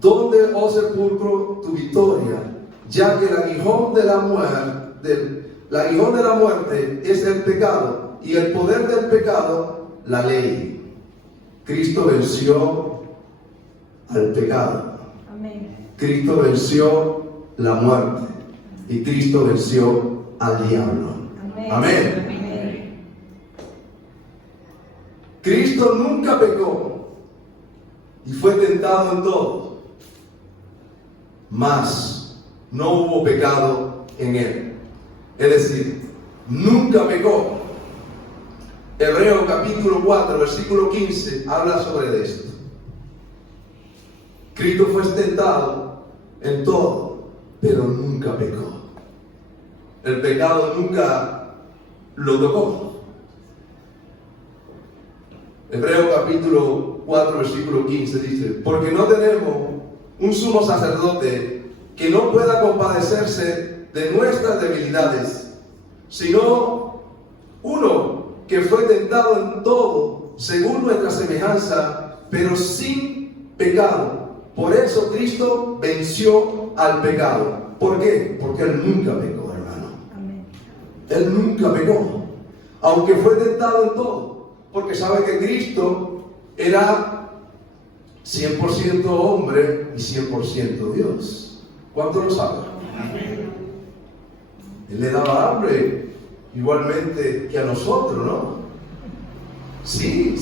¿Dónde, oh sepulcro, tu victoria? Ya que el aguijón de la muerte es el pecado, y el poder del pecado, la ley. Cristo venció al pecado. Amén. Cristo venció la muerte. Y Cristo venció al diablo. Amén. Amén. Amén. Cristo nunca pecó y fue tentado en todo, mas no hubo pecado en Él. Es decir, nunca pecó. Hebreos capítulo 4, versículo 15 habla sobre esto. Cristo fue tentado en todo, pero nunca pecó. El pecado nunca lo tocó. Hebreos capítulo 4, versículo 15 dice: porque no tenemos un sumo sacerdote que no pueda compadecerse de nuestras debilidades, sino uno que fue tentado en todo según nuestra semejanza, pero sin pecado. Por eso Cristo venció al pecado. ¿Por qué? Porque Él nunca pecó, hermano. Amén. Él nunca pecó, aunque fue tentado en todo, porque sabe que Cristo era 100% hombre y 100% Dios. ¿Cuánto lo saben? Él le daba hambre igualmente que a nosotros, ¿no? Sí.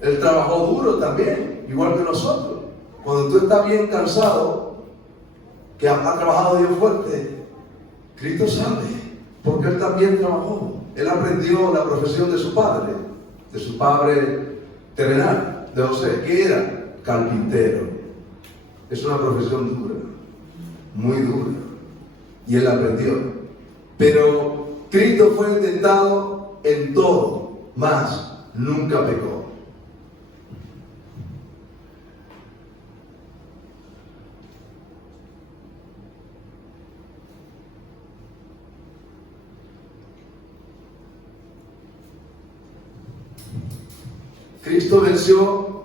Él trabajó duro también, igual que nosotros. Cuando tú estás bien cansado, que ha trabajado bien fuerte, Cristo sabe, porque Él también trabajó. Él aprendió la profesión de su padre terrenal, de José, que era carpintero. Es una profesión dura, muy dura, y Él aprendió. Pero Cristo fue tentado en todo, mas nunca pecó. Cristo venció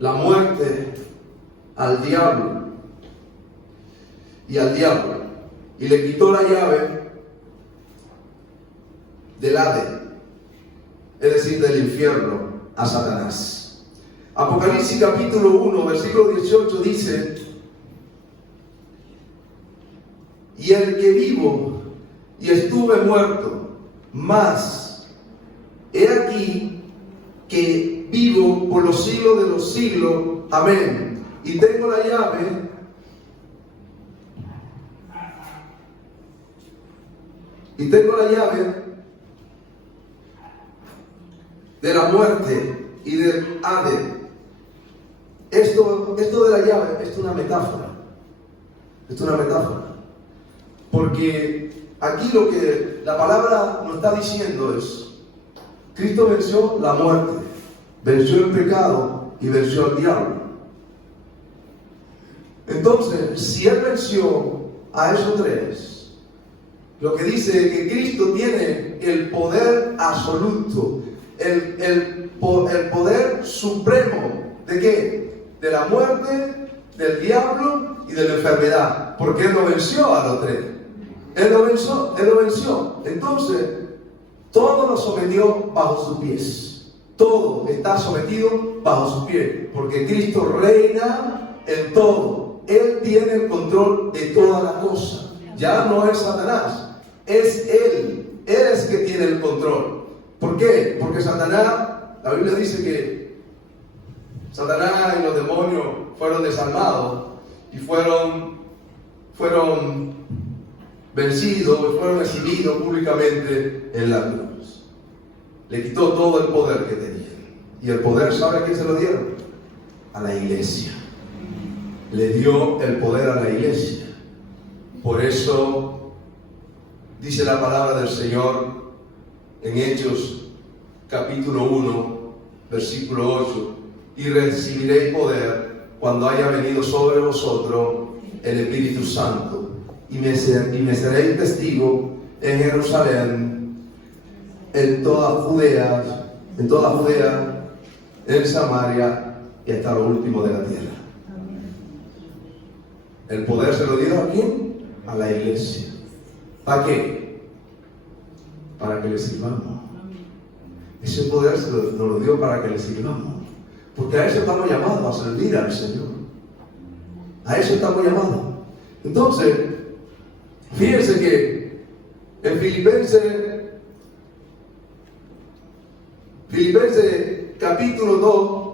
la muerte al diablo y le quitó la llave del Hades, es decir, del infierno, a Satanás. Apocalipsis capítulo 1, versículo 18 dice: y el que vivo y estuve muerto, mas he aquí que vivo por los siglos de los siglos, amén, y tengo la llave de la muerte y del Hades. Esto de la llave es una metáfora. Porque aquí lo que la palabra nos está diciendo es: Cristo venció la muerte, venció el pecado y venció al diablo. Entonces, si Él venció a esos tres, lo que dice es que Cristo tiene el poder absoluto, el poder supremo, ¿de qué? De la muerte, del diablo y de la enfermedad, porque Él lo venció a los tres. Él lo venció. Entonces, todo lo sometió bajo sus pies. Todo está sometido bajo sus pies, porque Cristo reina en todo. Él tiene el control de toda la cosa. Ya no es Satanás, es Él. Él es que tiene el control. ¿Por qué? Porque Satanás, la Biblia dice que Satanás y los demonios fueron desarmados y fueron vencidos y fueron exhibidos públicamente en la cruz. Le quitó todo el poder que tenían. Y el poder, ¿sabe a quién se lo dieron? A la iglesia. Le dio el poder a la iglesia. Por eso dice la palabra del Señor en Hechos capítulo 1, versículo 8: y recibiréis poder cuando haya venido sobre vosotros el Espíritu Santo, y me seréis testigo en Jerusalén, en toda Judea, en Samaria y hasta lo último de la tierra. El poder se lo dio a quién? A la iglesia. ¿Para qué? Para que le sirvamos. Ese poder nos lo dio para que le sirvamos. Porque a eso estamos llamados, a servir al Señor. A eso estamos llamados. Entonces, fíjense que en Filipenses capítulo 2,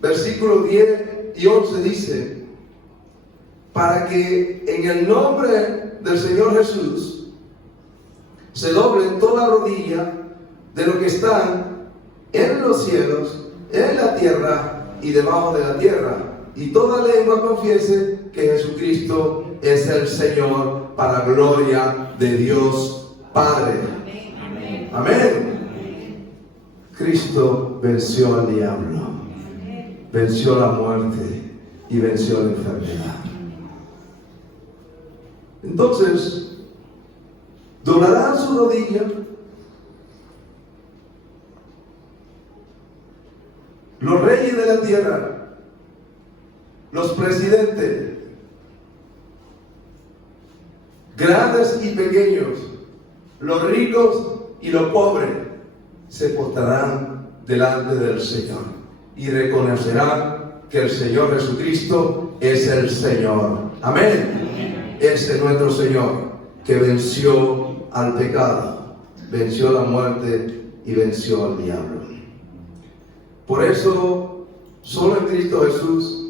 versículos 10 y 11 dice: para que en el nombre del Señor Jesús se doble toda rodilla de los que están en los cielos, en la tierra y debajo de la tierra, y toda lengua confiese que Jesucristo es el Señor, para gloria de Dios Padre. Amén. Amén. Cristo venció al diablo, venció la muerte y venció la enfermedad. Entonces, doblarán su rodilla los reyes de la tierra, los presidentes, grandes y pequeños, los ricos y los pobres, se postrarán delante del Señor y reconocerán que el Señor Jesucristo es el Señor. Amén. Ese es nuestro Señor, que venció al pecado, venció la muerte y venció al diablo. Por eso, solo en Cristo Jesús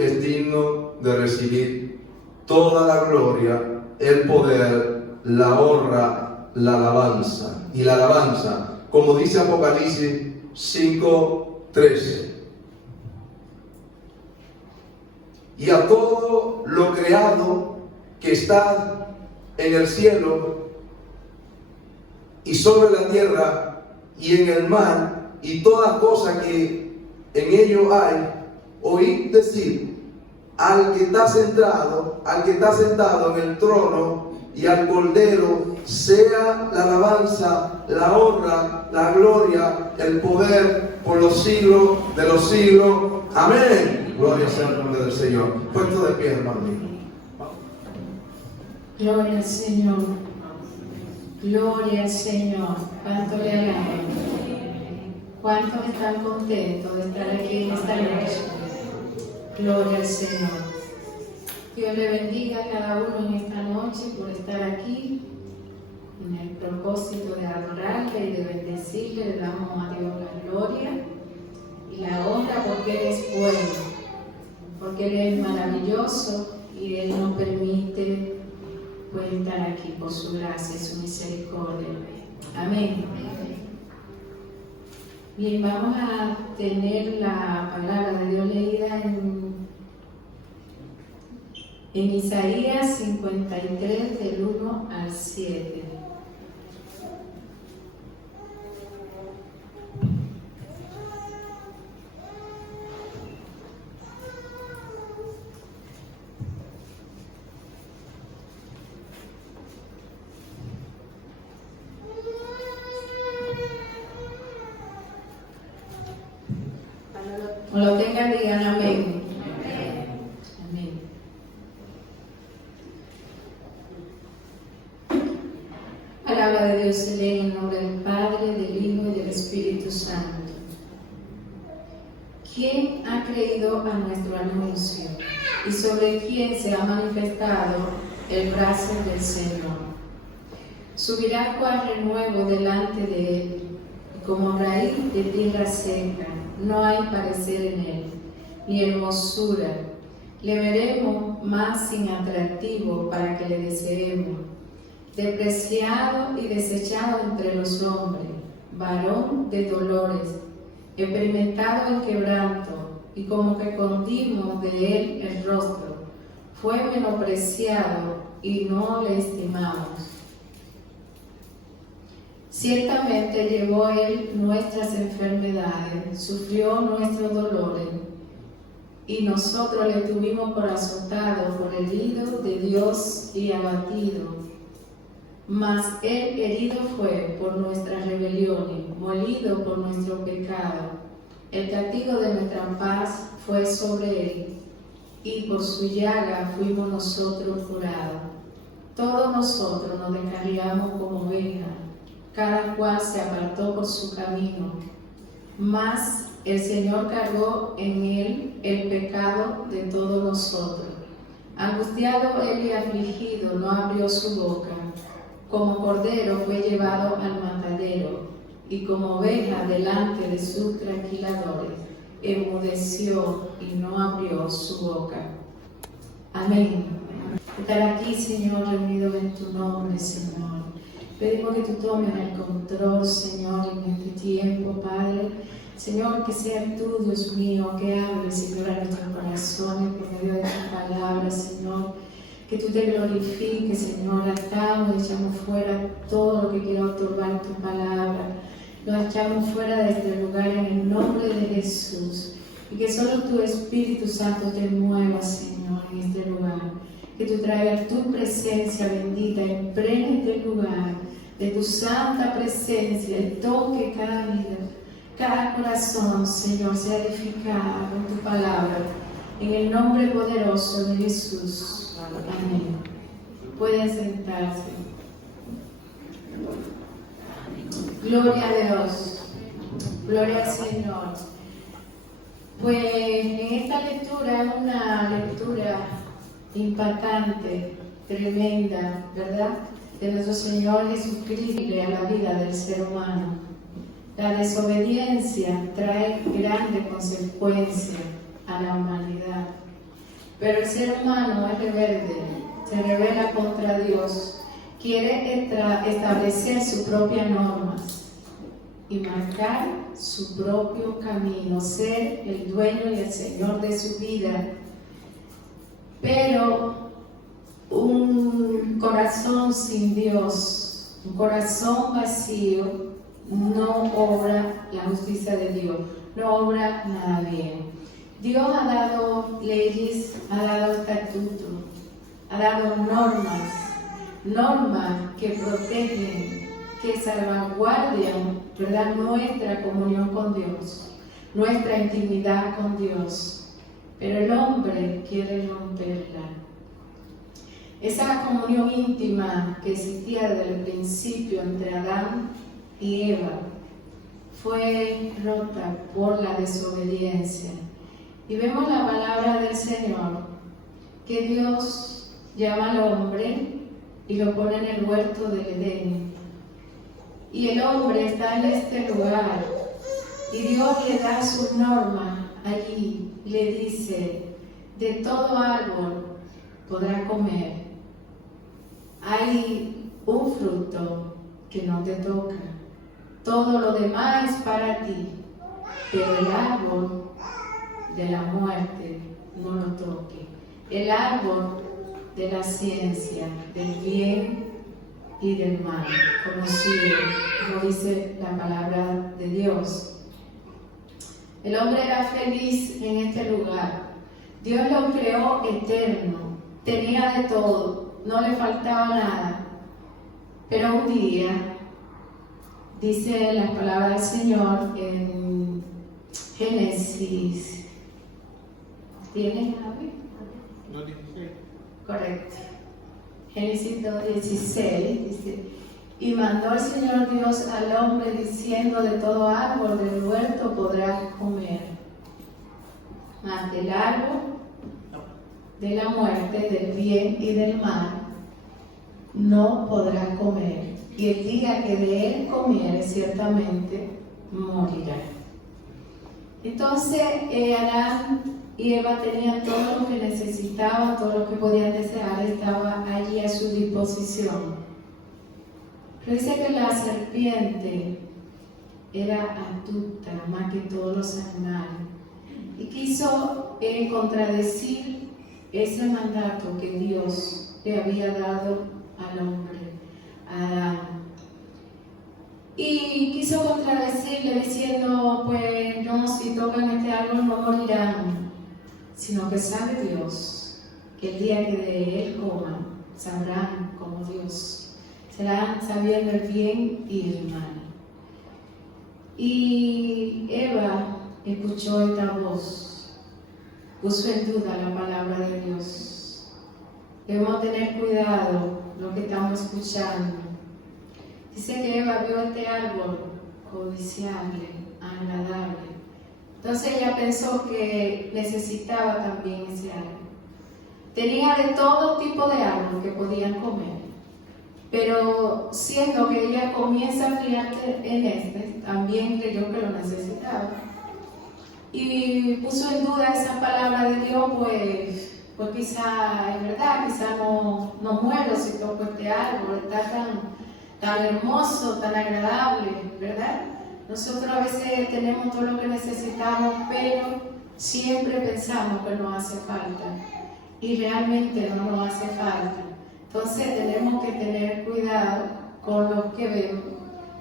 es digno de recibir toda la gloria, el poder, la honra, la alabanza. Y la alabanza, como dice Apocalipsis 5:13. Y a todo lo creado que está en el cielo y sobre la tierra y en el mar y toda cosa que en ello hay, oíd decir al que está sentado en el trono y al Cordero sea la alabanza, la honra, la gloria, el poder por los siglos de los siglos. Amén. Gloria sea el nombre del Señor. Puesto de pie, hermano mío. Gloria al Señor. Gloria al Señor. ¿Cuánto le alaban? ¿Cuántos están contentos de estar aquí en esta noche? Gloria al Señor. Dios le bendiga a cada uno en esta noche por estar aquí en el propósito de adorarle y de bendecirle. Le damos a Dios la gloria y la honra porque Él es bueno, porque Él es maravilloso y Él nos permite estar aquí por su gracia y su misericordia. Amén. Bien, vamos a tener la palabra de Dios leída en Isaías 53 del 1 al 7. Cuando lo tengan, digan amén. Amén. Palabra de Dios se lee en el nombre del Padre, del Hijo y del Espíritu Santo. ¿Quién ha creído a nuestro anuncio? ¿Y sobre quién se ha manifestado el brazo del Señor? Subirá cual renuevo delante de él, y como raíz de tierra seca. No hay parecer en él, ni hermosura. Le veremos más sin atractivo para que le deseemos. Despreciado y desechado entre los hombres, varón de dolores, experimentado en quebranto, y como que escondimos de él el rostro. Fue menospreciado y no le estimamos. Ciertamente llevó él nuestras enfermedades, sufrió nuestros dolores, y nosotros le tuvimos por azotado, por herido de Dios y abatido. Mas él herido fue por nuestras rebeliones, molido por nuestro pecado. El castigo de nuestra paz fue sobre él, y por su llaga fuimos nosotros curados. Todos nosotros nos descarriamos como ovejas, cada cual se apartó por su camino, mas el Señor cargó en él el pecado de todos nosotros. Angustiado él y afligido, no abrió su boca. Como cordero fue llevado al matadero, y como oveja delante de sus trasquiladores, enmudeció y no abrió su boca. Amén. Estar aquí, Señor, reunido en tu nombre, Señor. Pedimos que tú tomes el control, Señor, en este tiempo, Padre. Señor, que sea tú, Dios mío, que hables, Señor, a nuestros corazones por medio de tu palabra, Señor. Que tú te glorifiques, Señor. Atamos y echamos fuera todo lo que quiera otorgar tu palabra. Lo echamos fuera de este lugar en el nombre de Jesús. Y que solo tu Espíritu Santo te mueva, Señor, en este lugar. Que tú traigas tu presencia bendita, impregne este lugar de tu santa presencia, y toque cada vida, cada corazón, Señor, sea edificado con tu palabra. En el nombre poderoso de Jesús. Amén. Pueden sentarse. Gloria a Dios. Gloria al Señor. Pues en esta lectura es una lectura impactante, tremenda, ¿verdad? De nuestro Señor Jesucristo a la vida del ser humano. La desobediencia trae grandes consecuencias a la humanidad. Pero el ser humano es rebelde, se rebela contra Dios, quiere establecer sus propias normas y marcar su propio camino, ser el dueño y el Señor de su vida. Pero un corazón sin Dios, un corazón vacío, no obra la justicia de Dios, no obra nada bien. Dios ha dado leyes, ha dado estatutos, ha dado normas normas que protegen, que salvaguardian, ¿verdad?, nuestra comunión con Dios, nuestra intimidad con Dios. Pero el hombre quiere romperla. Esa comunión íntima que existía desde el principio entre Adán y Eva fue rota por la desobediencia. Y vemos la palabra del Señor, que Dios llama al hombre y lo pone en el huerto del Edén. Y el hombre está en este lugar y Dios le da sus normas allí. Le dice, de todo árbol podrás comer. Hay un fruto que no te toca. Todo lo demás es para ti, pero el árbol de la muerte no lo toque. El árbol de la ciencia, del bien y del mal, conocido, como dice la palabra de Dios. El hombre era feliz en este lugar. Dios lo creó eterno, tenía de todo, no le faltaba nada. Pero un día, dice la palabra del Señor en Génesis, ¿tienes, Javi? 2:16. Correcto. Génesis 2:16 dice: y mandó el Señor Dios al hombre diciendo, de todo árbol del huerto podrás comer, mas del árbol de la muerte, del bien y del mal, no podrás comer, y el día que de él comieres ciertamente morirás. Entonces Adán y Eva tenían todo lo que necesitaban, todo lo que podían desear, estaba allí a su disposición. Pero dice que la serpiente era astuta más que todos los animales y quiso contradecir ese mandato que Dios le había dado al hombre, a Adán. Y quiso contradecirle diciendo, pues no, si tocan este árbol no morirán, sino que sabe Dios que el día que de él coman, sabrán como Dios. Serán sabiendo el bien y el mal. Y Eva escuchó esta voz, puso en duda la palabra de Dios. Debemos tener cuidado lo que estamos escuchando. Dice que Eva vio este árbol codiciable, agradable. Entonces ella pensó que necesitaba también ese árbol. Tenía de todo tipo de árbol que podían comer. Pero siendo que ella comienza a fijarse en este, también creyó que lo necesitaba. Y puso en duda esa palabra de Dios, pues quizá es verdad, quizá no muero si toco este árbol, está tan hermoso, tan agradable, ¿verdad? Nosotros a veces tenemos todo lo que necesitamos, pero siempre pensamos que nos hace falta. Y realmente no nos hace falta. Entonces tenemos que tener cuidado con los que vemos,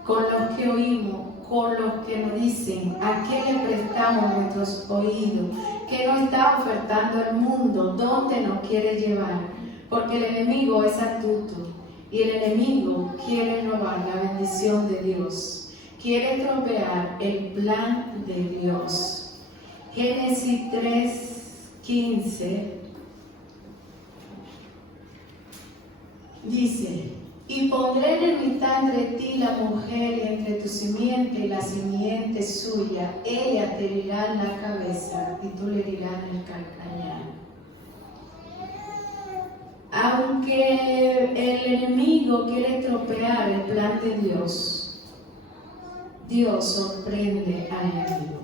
con los que oímos, con los que nos dicen, a qué le prestamos nuestros oídos, qué nos está ofertando el mundo, dónde nos quiere llevar, porque el enemigo es astuto y el enemigo quiere robar la bendición de Dios, quiere estropear el plan de Dios. Génesis 3:15 dice: y pondré enemistad entre ti y la mujer, y entre tu simiente y la simiente suya. Ella te herirá en la cabeza y tú le herirás en el calcañar. Aunque el enemigo quiere estropear el plan de Dios, Dios sorprende al enemigo.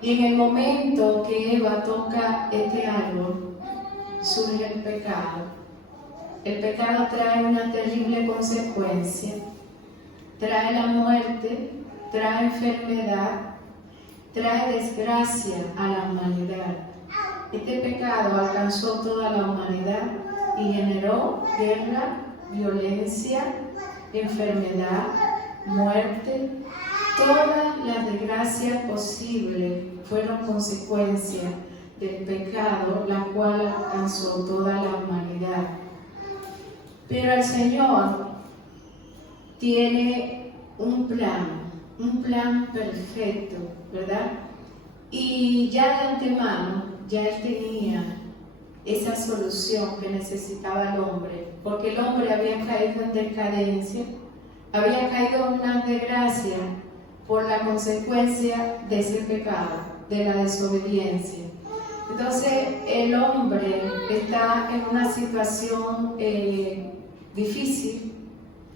Y en el momento que Eva toca este árbol, surge el pecado. El pecado trae una terrible consecuencia, trae la muerte, trae enfermedad, trae desgracia a la humanidad. Este pecado alcanzó toda la humanidad y generó guerra, violencia, enfermedad, muerte. Todas las desgracias posibles fueron consecuencia del pecado, la cual alcanzó toda la humanidad. Pero el Señor tiene un plan perfecto, ¿verdad? Y ya de antemano, ya Él tenía esa solución que necesitaba el hombre, porque el hombre había caído en decadencia, había caído en una desgracia por la consecuencia de ese pecado, de la desobediencia. Entonces el hombre está en una situación difícil,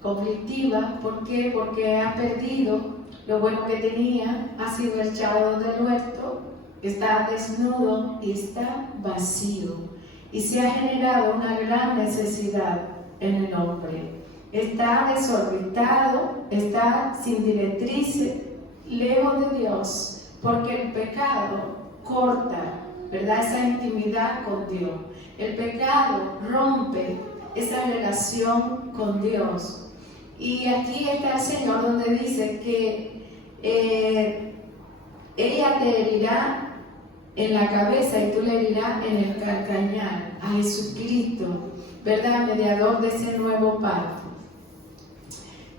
conflictiva. ¿Por qué? Porque ha perdido lo bueno que tenía, ha sido echado del huerto, está desnudo y está vacío. Y se ha generado una gran necesidad en el hombre. Está desorbitado, está sin directrices, lejos de Dios, porque el pecado corta, ¿verdad?, esa intimidad con Dios. El pecado rompe esa relación con Dios. Y aquí está el Señor donde dice que ella te herirá en la cabeza y tú le herirás en el calcañar, a Jesucristo, ¿verdad?, mediador de ese nuevo pacto.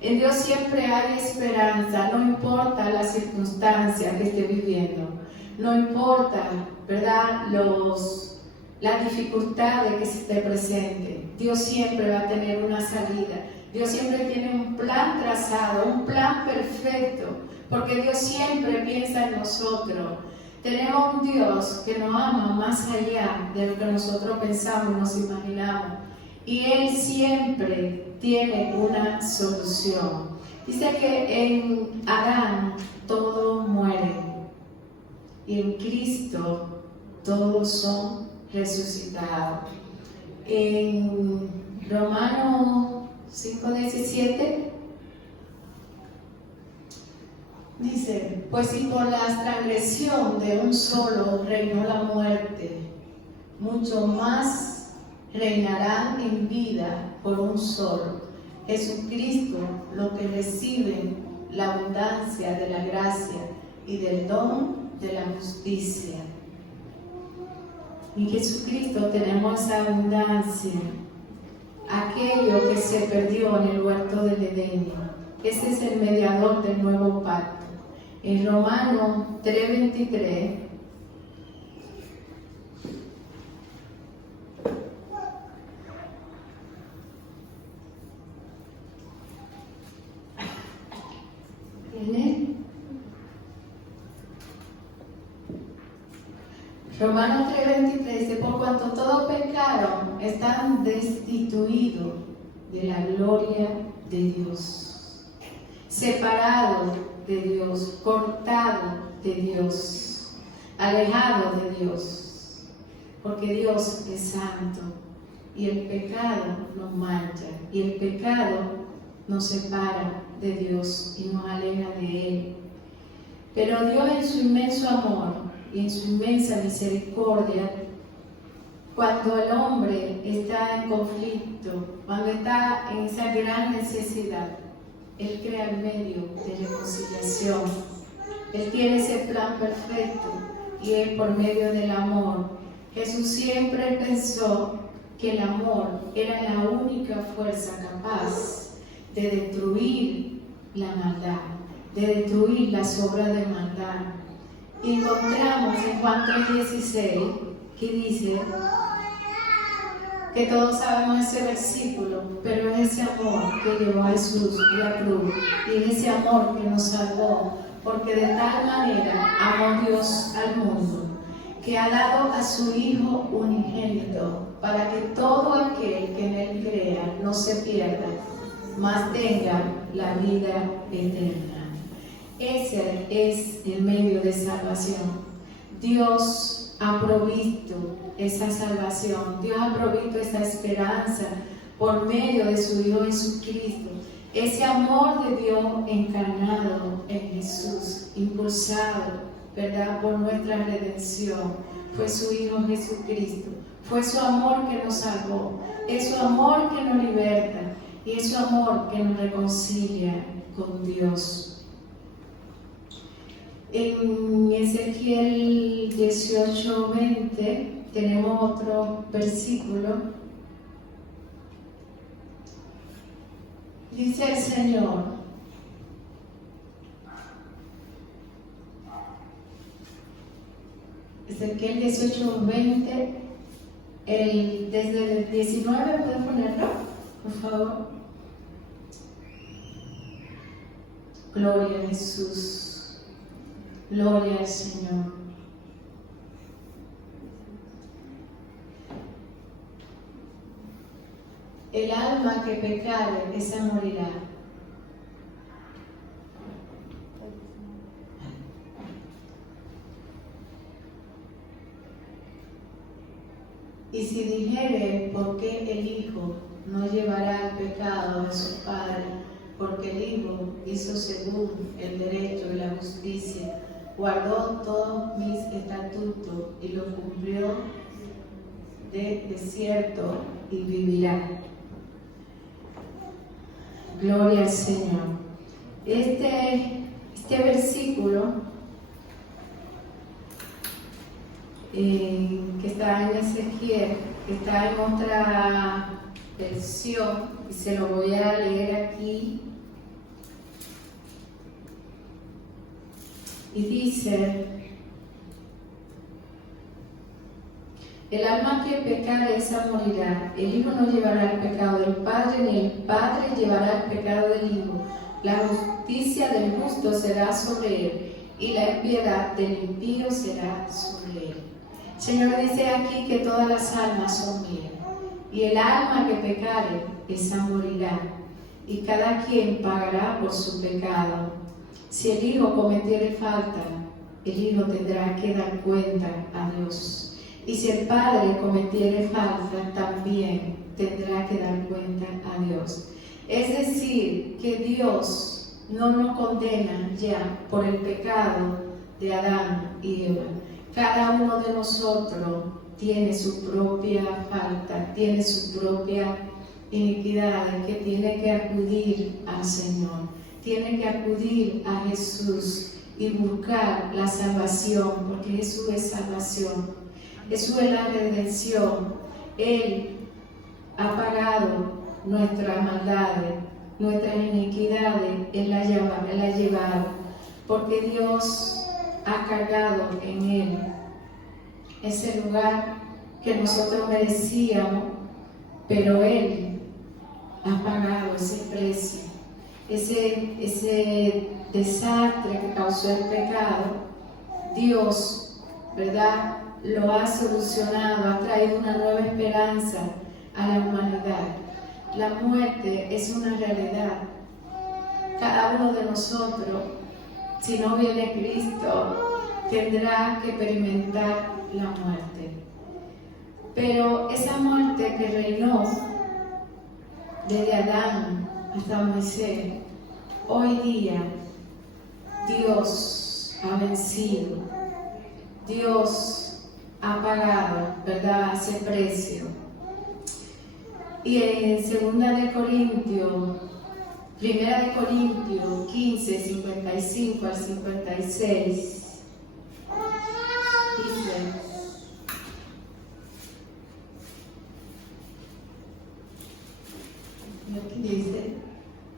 En Dios siempre hay esperanza, no importa la circunstancia que esté viviendo, no importa, ¿verdad?, las dificultades que se te presenten. Dios siempre va a tener una salida. Dios siempre tiene un plan trazado, un plan perfecto, porque Dios siempre piensa en nosotros. Tenemos un Dios que nos ama más allá de lo que nosotros pensamos y nos imaginamos. Y Él siempre tiene una solución. Dice que en Adán todos mueren y en Cristo todos son resucitados. En Romanos 5:17 dice: pues si por la transgresión de un solo reinó la muerte, mucho más reinarán en vida por un solo, Jesucristo, los que reciben la abundancia de la gracia y del don de la justicia. En Jesucristo tenemos esa abundancia, aquello que se perdió en el huerto del Edén. Ese es el mediador del nuevo pacto. En Romanos 3:23 Romanos 3:23 dice: por cuanto todos pecaron, están destituidos de la gloria de Dios, separados de Dios, cortados de Dios, alejados de Dios, porque Dios es santo y el pecado nos mancha y el pecado nos separa de Dios y nos aleja de Él. Pero Dios, en su inmenso amor y en su inmensa misericordia, cuando el hombre está en conflicto, cuando está en esa gran necesidad, Él crea el medio de reconciliación. Él tiene ese plan perfecto y es por medio del amor. Jesús siempre pensó que el amor era la única fuerza capaz de destruir la maldad, de destruir las obras de maldad. Y encontramos en Juan 3:16 que dice, que todos sabemos ese versículo, pero es ese amor que llevó a Jesús a la cruz y es ese amor que nos salvó, porque de tal manera amó Dios al mundo, que ha dado a su Hijo unigénito, para que todo aquel que en Él crea no se pierda, mas tenga la vida eterna. Ese es el medio de salvación. Dios ha provisto esa salvación, Dios ha provisto esa esperanza por medio de su Hijo Jesucristo. Ese amor de Dios encarnado en Jesús, impulsado, ¿verdad?, por nuestra redención, fue su Hijo Jesucristo. Fue su amor que nos salvó, es su amor que nos liberta y es su amor que nos reconcilia con Dios. En Ezequiel 18:20 tenemos otro versículo Dice el Señor, Ezequiel 18:20, desde el 19, ¿puedes ponerlo, por favor? Gloria a Jesús, gloria al Señor. El alma que pecare, esa morirá. Y si dijere, ¿por qué el Hijo no llevará el pecado de su Padre? Porque el Hijo hizo según el derecho y la justicia, guardó todos mis estatutos y los cumplió de cierto y vivirá. Gloria al Señor. Este versículo que está en Ezequiel, que está en otra versión, y se lo voy a leer aquí. Y dice: el alma que pecare, esa morirá. El Hijo no llevará el pecado del Padre, ni el Padre llevará el pecado del Hijo. La justicia del justo será sobre él, y la impiedad del impío será sobre él. El Señor dice aquí que todas las almas son mías, y el alma que pecare, esa morirá, y cada quien pagará por su pecado. Si el Hijo cometiere falta, el Hijo tendrá que dar cuenta a Dios. Y si el Padre cometiere falta, también tendrá que dar cuenta a Dios. Es decir, que Dios no nos condena ya por el pecado de Adán y Eva. Cada uno de nosotros tiene su propia falta, tiene su propia iniquidad, que tiene que acudir al Señor, tiene que acudir a Jesús y buscar la salvación, porque Jesús es salvación. Jesús es la redención. Él ha pagado nuestras maldades, nuestras iniquidades, Él la ha llevado, porque Dios ha cargado en Él ese lugar que nosotros merecíamos, pero Él ha pagado ese precio, ese desastre que causó el pecado. Dios, ¿verdad?, lo ha solucionado, ha traído una nueva esperanza a la humanidad. La muerte es una realidad. Cada uno de nosotros, si no viene Cristo, tendrá que experimentar la muerte. Pero esa muerte que reinó desde Adán hasta Moisés, hoy día Dios ha vencido. Dios ha pagado, ¿verdad?, ese precio. Y en 1 Corintios 15, 55 al 56, dice: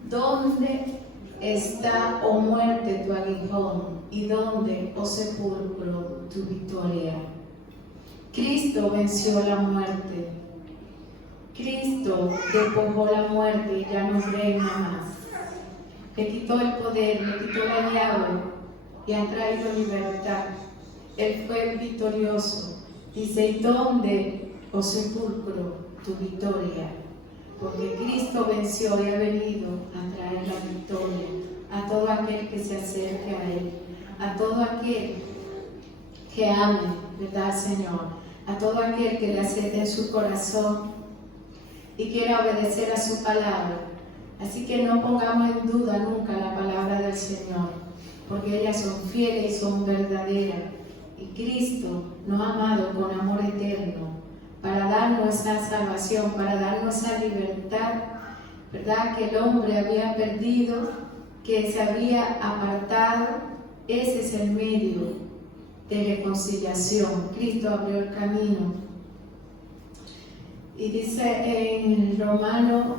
¿dónde está, oh muerte, tu aguijón? ¿Y dónde, oh sepulcro, tu victoria? Cristo venció la muerte. Cristo despojó la muerte y ya no reina más. Le quitó el poder, le quitó la llave y ha traído libertad. Él fue victorioso. Dice: ¿y dónde, oh sepulcro, tu victoria? Porque Cristo venció y ha venido a traer la victoria a todo aquel que se acerque a Él, a todo aquel que ame, ¿verdad, Señor? A todo aquel que le acepte en su corazón y quiera obedecer a su palabra. Así que no pongamos en duda nunca la palabra del Señor, porque ellas son fieles y son verdaderas. Y Cristo nos ha amado con amor eterno para darnos esa salvación, para darnos esa libertad, ¿verdad?, que el hombre había perdido, que se había apartado. Ese es el medio de reconciliación. Cristo abrió el camino. Y dice en Romanos,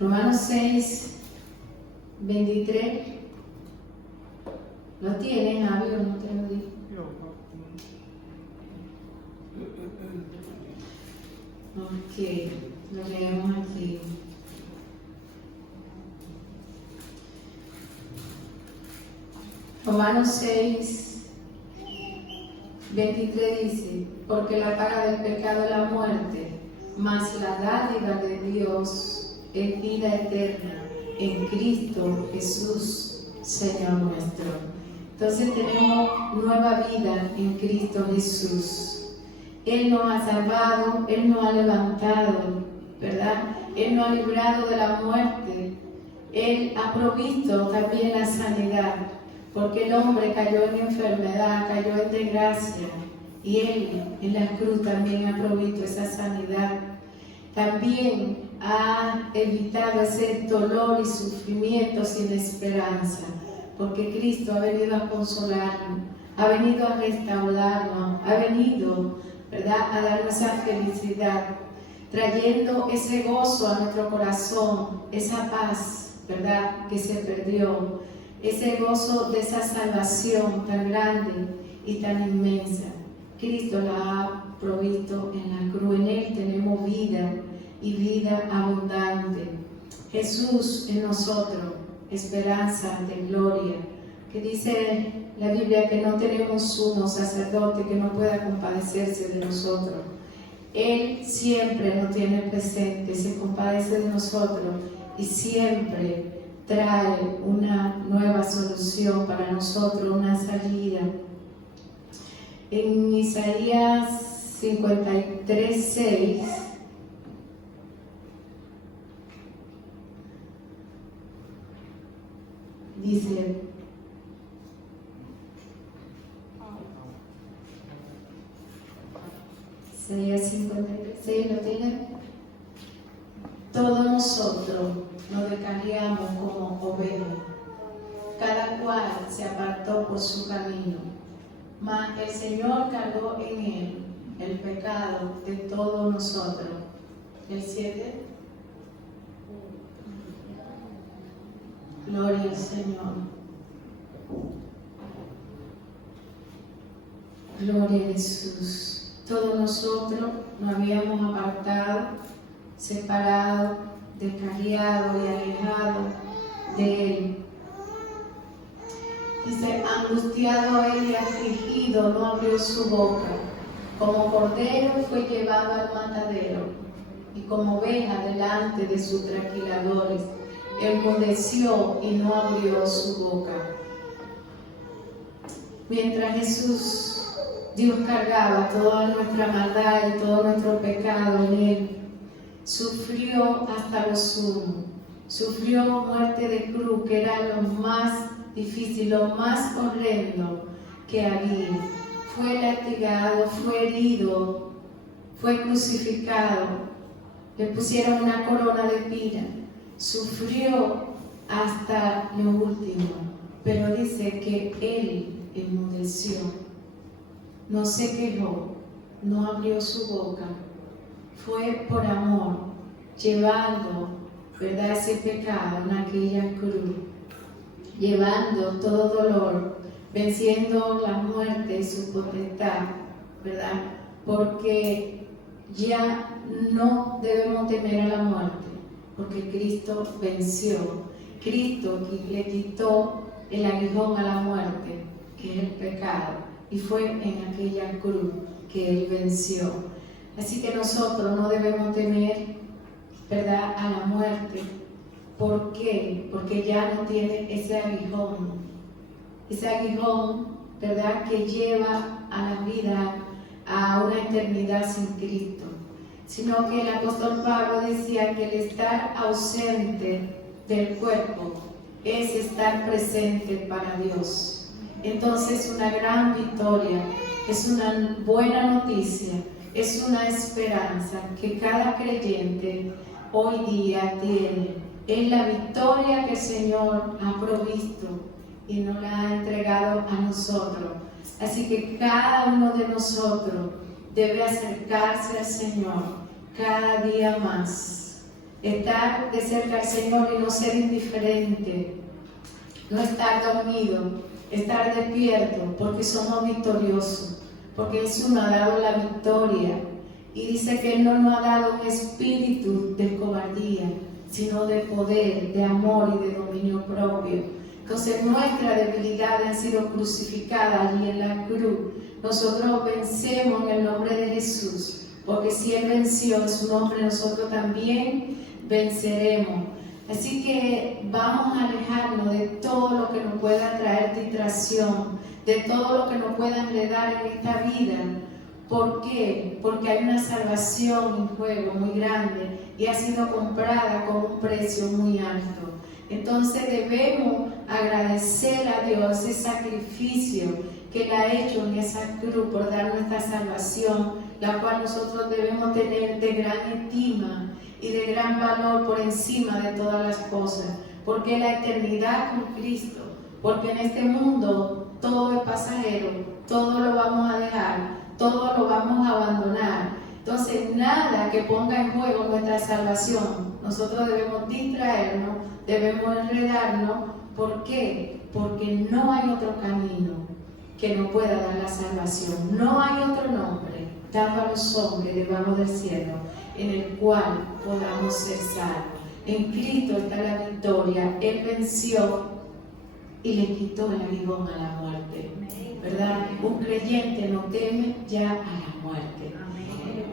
Romanos 6, 23. ¿Lo tienen, Javi, o no te lo digo? Ok, lo leemos aquí. Romanos 6, 23 dice: porque la paga del pecado es la muerte, mas la dádiva de Dios es vida eterna en Cristo Jesús, Señor nuestro. Entonces tenemos nueva vida en Cristo Jesús. Él nos ha salvado, Él nos ha levantado, ¿verdad? Él nos ha librado de la muerte. Él ha provisto también la sanidad, porque el hombre cayó en enfermedad, cayó en desgracia, y Él en la cruz también ha provisto esa sanidad. También ha evitado ese dolor y sufrimiento sin esperanza, porque Cristo ha venido a consolarnos, ha venido a restaurarnos, ha venido, ¿verdad?, a darnos esa felicidad, trayendo ese gozo a nuestro corazón, esa paz, ¿verdad?, que se perdió, ese gozo de esa salvación tan grande y tan inmensa. Cristo la ha provisto en la cruz. En Él tenemos vida y vida abundante. Jesús en nosotros, esperanza de gloria, que dice la Biblia que no tenemos sumo sacerdote que no pueda compadecerse de nosotros. Él siempre nos tiene presente, se compadece de nosotros y siempre trae una nueva solución para nosotros, una salida. En Isaías 53, 6 dice: Isaías 53, ¿lo tienen? Todos nosotros nos descarriamos como ovejas, cada cual se apartó por su camino, mas el Señor cargó en Él el pecado de todos nosotros. El 7. Gloria al Señor. Gloria a Jesús. Todos nosotros nos habíamos apartado, separado, descarriado y alejado de Él. Dice: angustiado Él y afligido, no abrió su boca. Como cordero fue llevado al matadero, y como oveja delante de sus trasquiladores, enmudeció y no abrió su boca. Mientras Jesús, Dios cargaba toda nuestra maldad y todo nuestro pecado en Él, sufrió hasta lo sumo, sufrió muerte de cruz, que era lo más difícil, lo más horrendo que había. Fue latigado, fue herido, fue crucificado, le pusieron una corona de espinas, sufrió hasta lo último, pero dice que Él enmudeció, no se quejó, no abrió su boca, fue por amor, llevando, ¿verdad?, ese pecado en aquella cruz, llevando todo dolor, venciendo la muerte y su potestad, ¿verdad? Porque ya no debemos temer a la muerte, porque Cristo venció. Cristo le quitó el aguijón a la muerte, que es el pecado, y fue en aquella cruz que Él venció. Así que nosotros no debemos temer, ¿verdad?, a la muerte. ¿Por qué? Porque ya no tiene ese aguijón, ¿verdad?, que lleva a la vida, a una eternidad sin Cristo. Sino que el apóstol Pablo decía que el estar ausente del cuerpo es estar presente para Dios. Entonces, una gran victoria, es una buena noticia, es una esperanza que cada creyente hoy día tiene. Es la victoria que el Señor ha provisto y nos la ha entregado a nosotros. Así que cada uno de nosotros debe acercarse al Señor cada día más, estar de cerca al Señor y no ser indiferente, no estar dormido, estar despierto, porque somos victoriosos, porque Jesús nos ha dado la victoria. Y dice que Él no nos ha dado un espíritu de cobardía, sino de poder, de amor y de dominio propio. Entonces nuestras debilidades han sido crucificadas allí en la cruz. Nosotros vencemos en el nombre de Jesús, porque si Él venció en su nombre, nosotros también venceremos. Así que vamos a alejarnos de todo lo que nos pueda traer distracción, de todo lo que nos pueda enredar en esta vida. ¿Por qué? Porque hay una salvación en juego muy grande y ha sido comprada con un precio muy alto. Entonces debemos agradecer a Dios ese sacrificio que Él ha hecho en esa cruz por dar nuestra salvación, la cual nosotros debemos tener de gran estima y de gran valor por encima de todas las cosas, porque la eternidad con Cristo, porque en este mundo todo es pasajero, todo lo vamos a dejar, todo lo vamos a abandonar. Entonces nada que ponga en juego nuestra salvación, nosotros debemos distraernos, debemos enredarnos. ¿Por qué? Porque no hay otro camino que nos pueda dar la salvación, no hay otro nombre dado a los hombres debajo del cielo en el cual podamos ser salvos. En Cristo está la victoria. Él venció y le quitó el aguijón a la muerte, ¿verdad? Un creyente no teme ya a la muerte.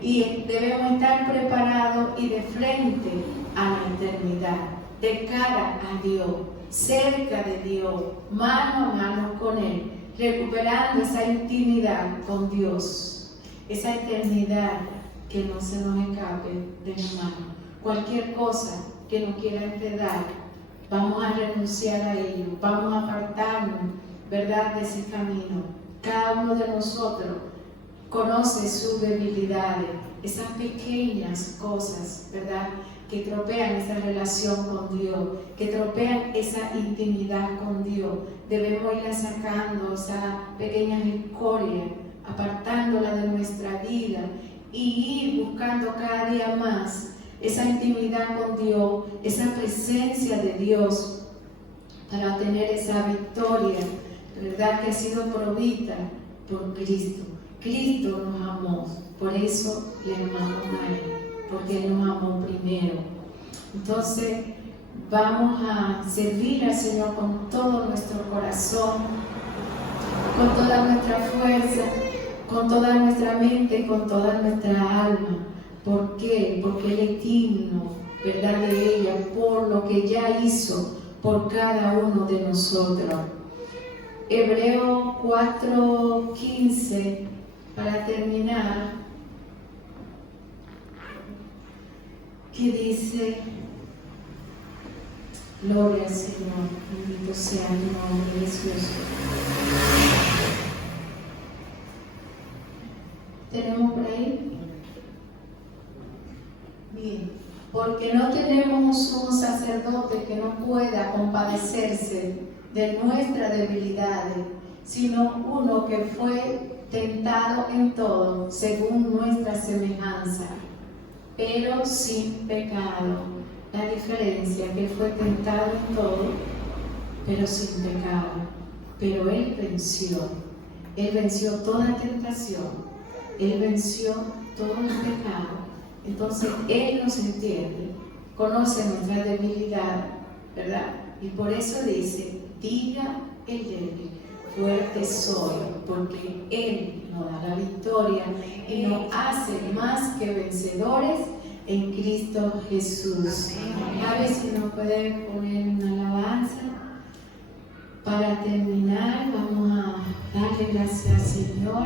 Y debemos estar preparados y de frente a la eternidad, de cara a Dios, cerca de Dios, mano a mano con Él, recuperando esa intimidad con Dios, esa eternidad que no se nos escape de la mano. Cualquier cosa que nos quiera enredar, vamos a renunciar a ello, vamos a apartarnos, ¿verdad?, de ese camino. Cada uno de nosotros conoce sus debilidades, esas pequeñas cosas, ¿verdad?, que tropean esa relación con Dios, que tropean esa intimidad con Dios. Debemos ir sacando esa pequeña escoria, apartándola de nuestra vida y ir buscando cada día más esa intimidad con Dios, esa presencia de Dios para obtener esa victoria, ¿verdad?, que ha sido provista por Cristo. Cristo nos amó, por eso le amamos a Él, porque Él nos amó primero. Entonces vamos a servir al Señor con todo nuestro corazón, con toda nuestra fuerza, con toda nuestra mente, con toda nuestra alma. ¿Por qué? Porque Él es digno, ¿verdad?, de ella, por lo que ya hizo por cada uno de nosotros. Hebreos 4:15, para terminar, que dice: gloria al Señor, bendito sea el nombre de Jesús. ¿Tenemos por ahí? Bien, porque no tenemos un sumo sacerdote que no pueda compadecerse de nuestras debilidades, sino uno que fue tentado en todo según nuestra semejanza, pero sin pecado. La diferencia, que fue tentado en todo, pero sin pecado. Pero Él venció toda tentación, Él venció todo el pecado. Entonces Él nos entiende, conoce nuestra debilidad, ¿verdad? Y por eso dice: diga el débil, fuerte soy, porque Él nos da la victoria y nos hace más que vencedores en Cristo Jesús. A ver si nos puede poner una alabanza. Para terminar, vamos a darle gracias al Señor.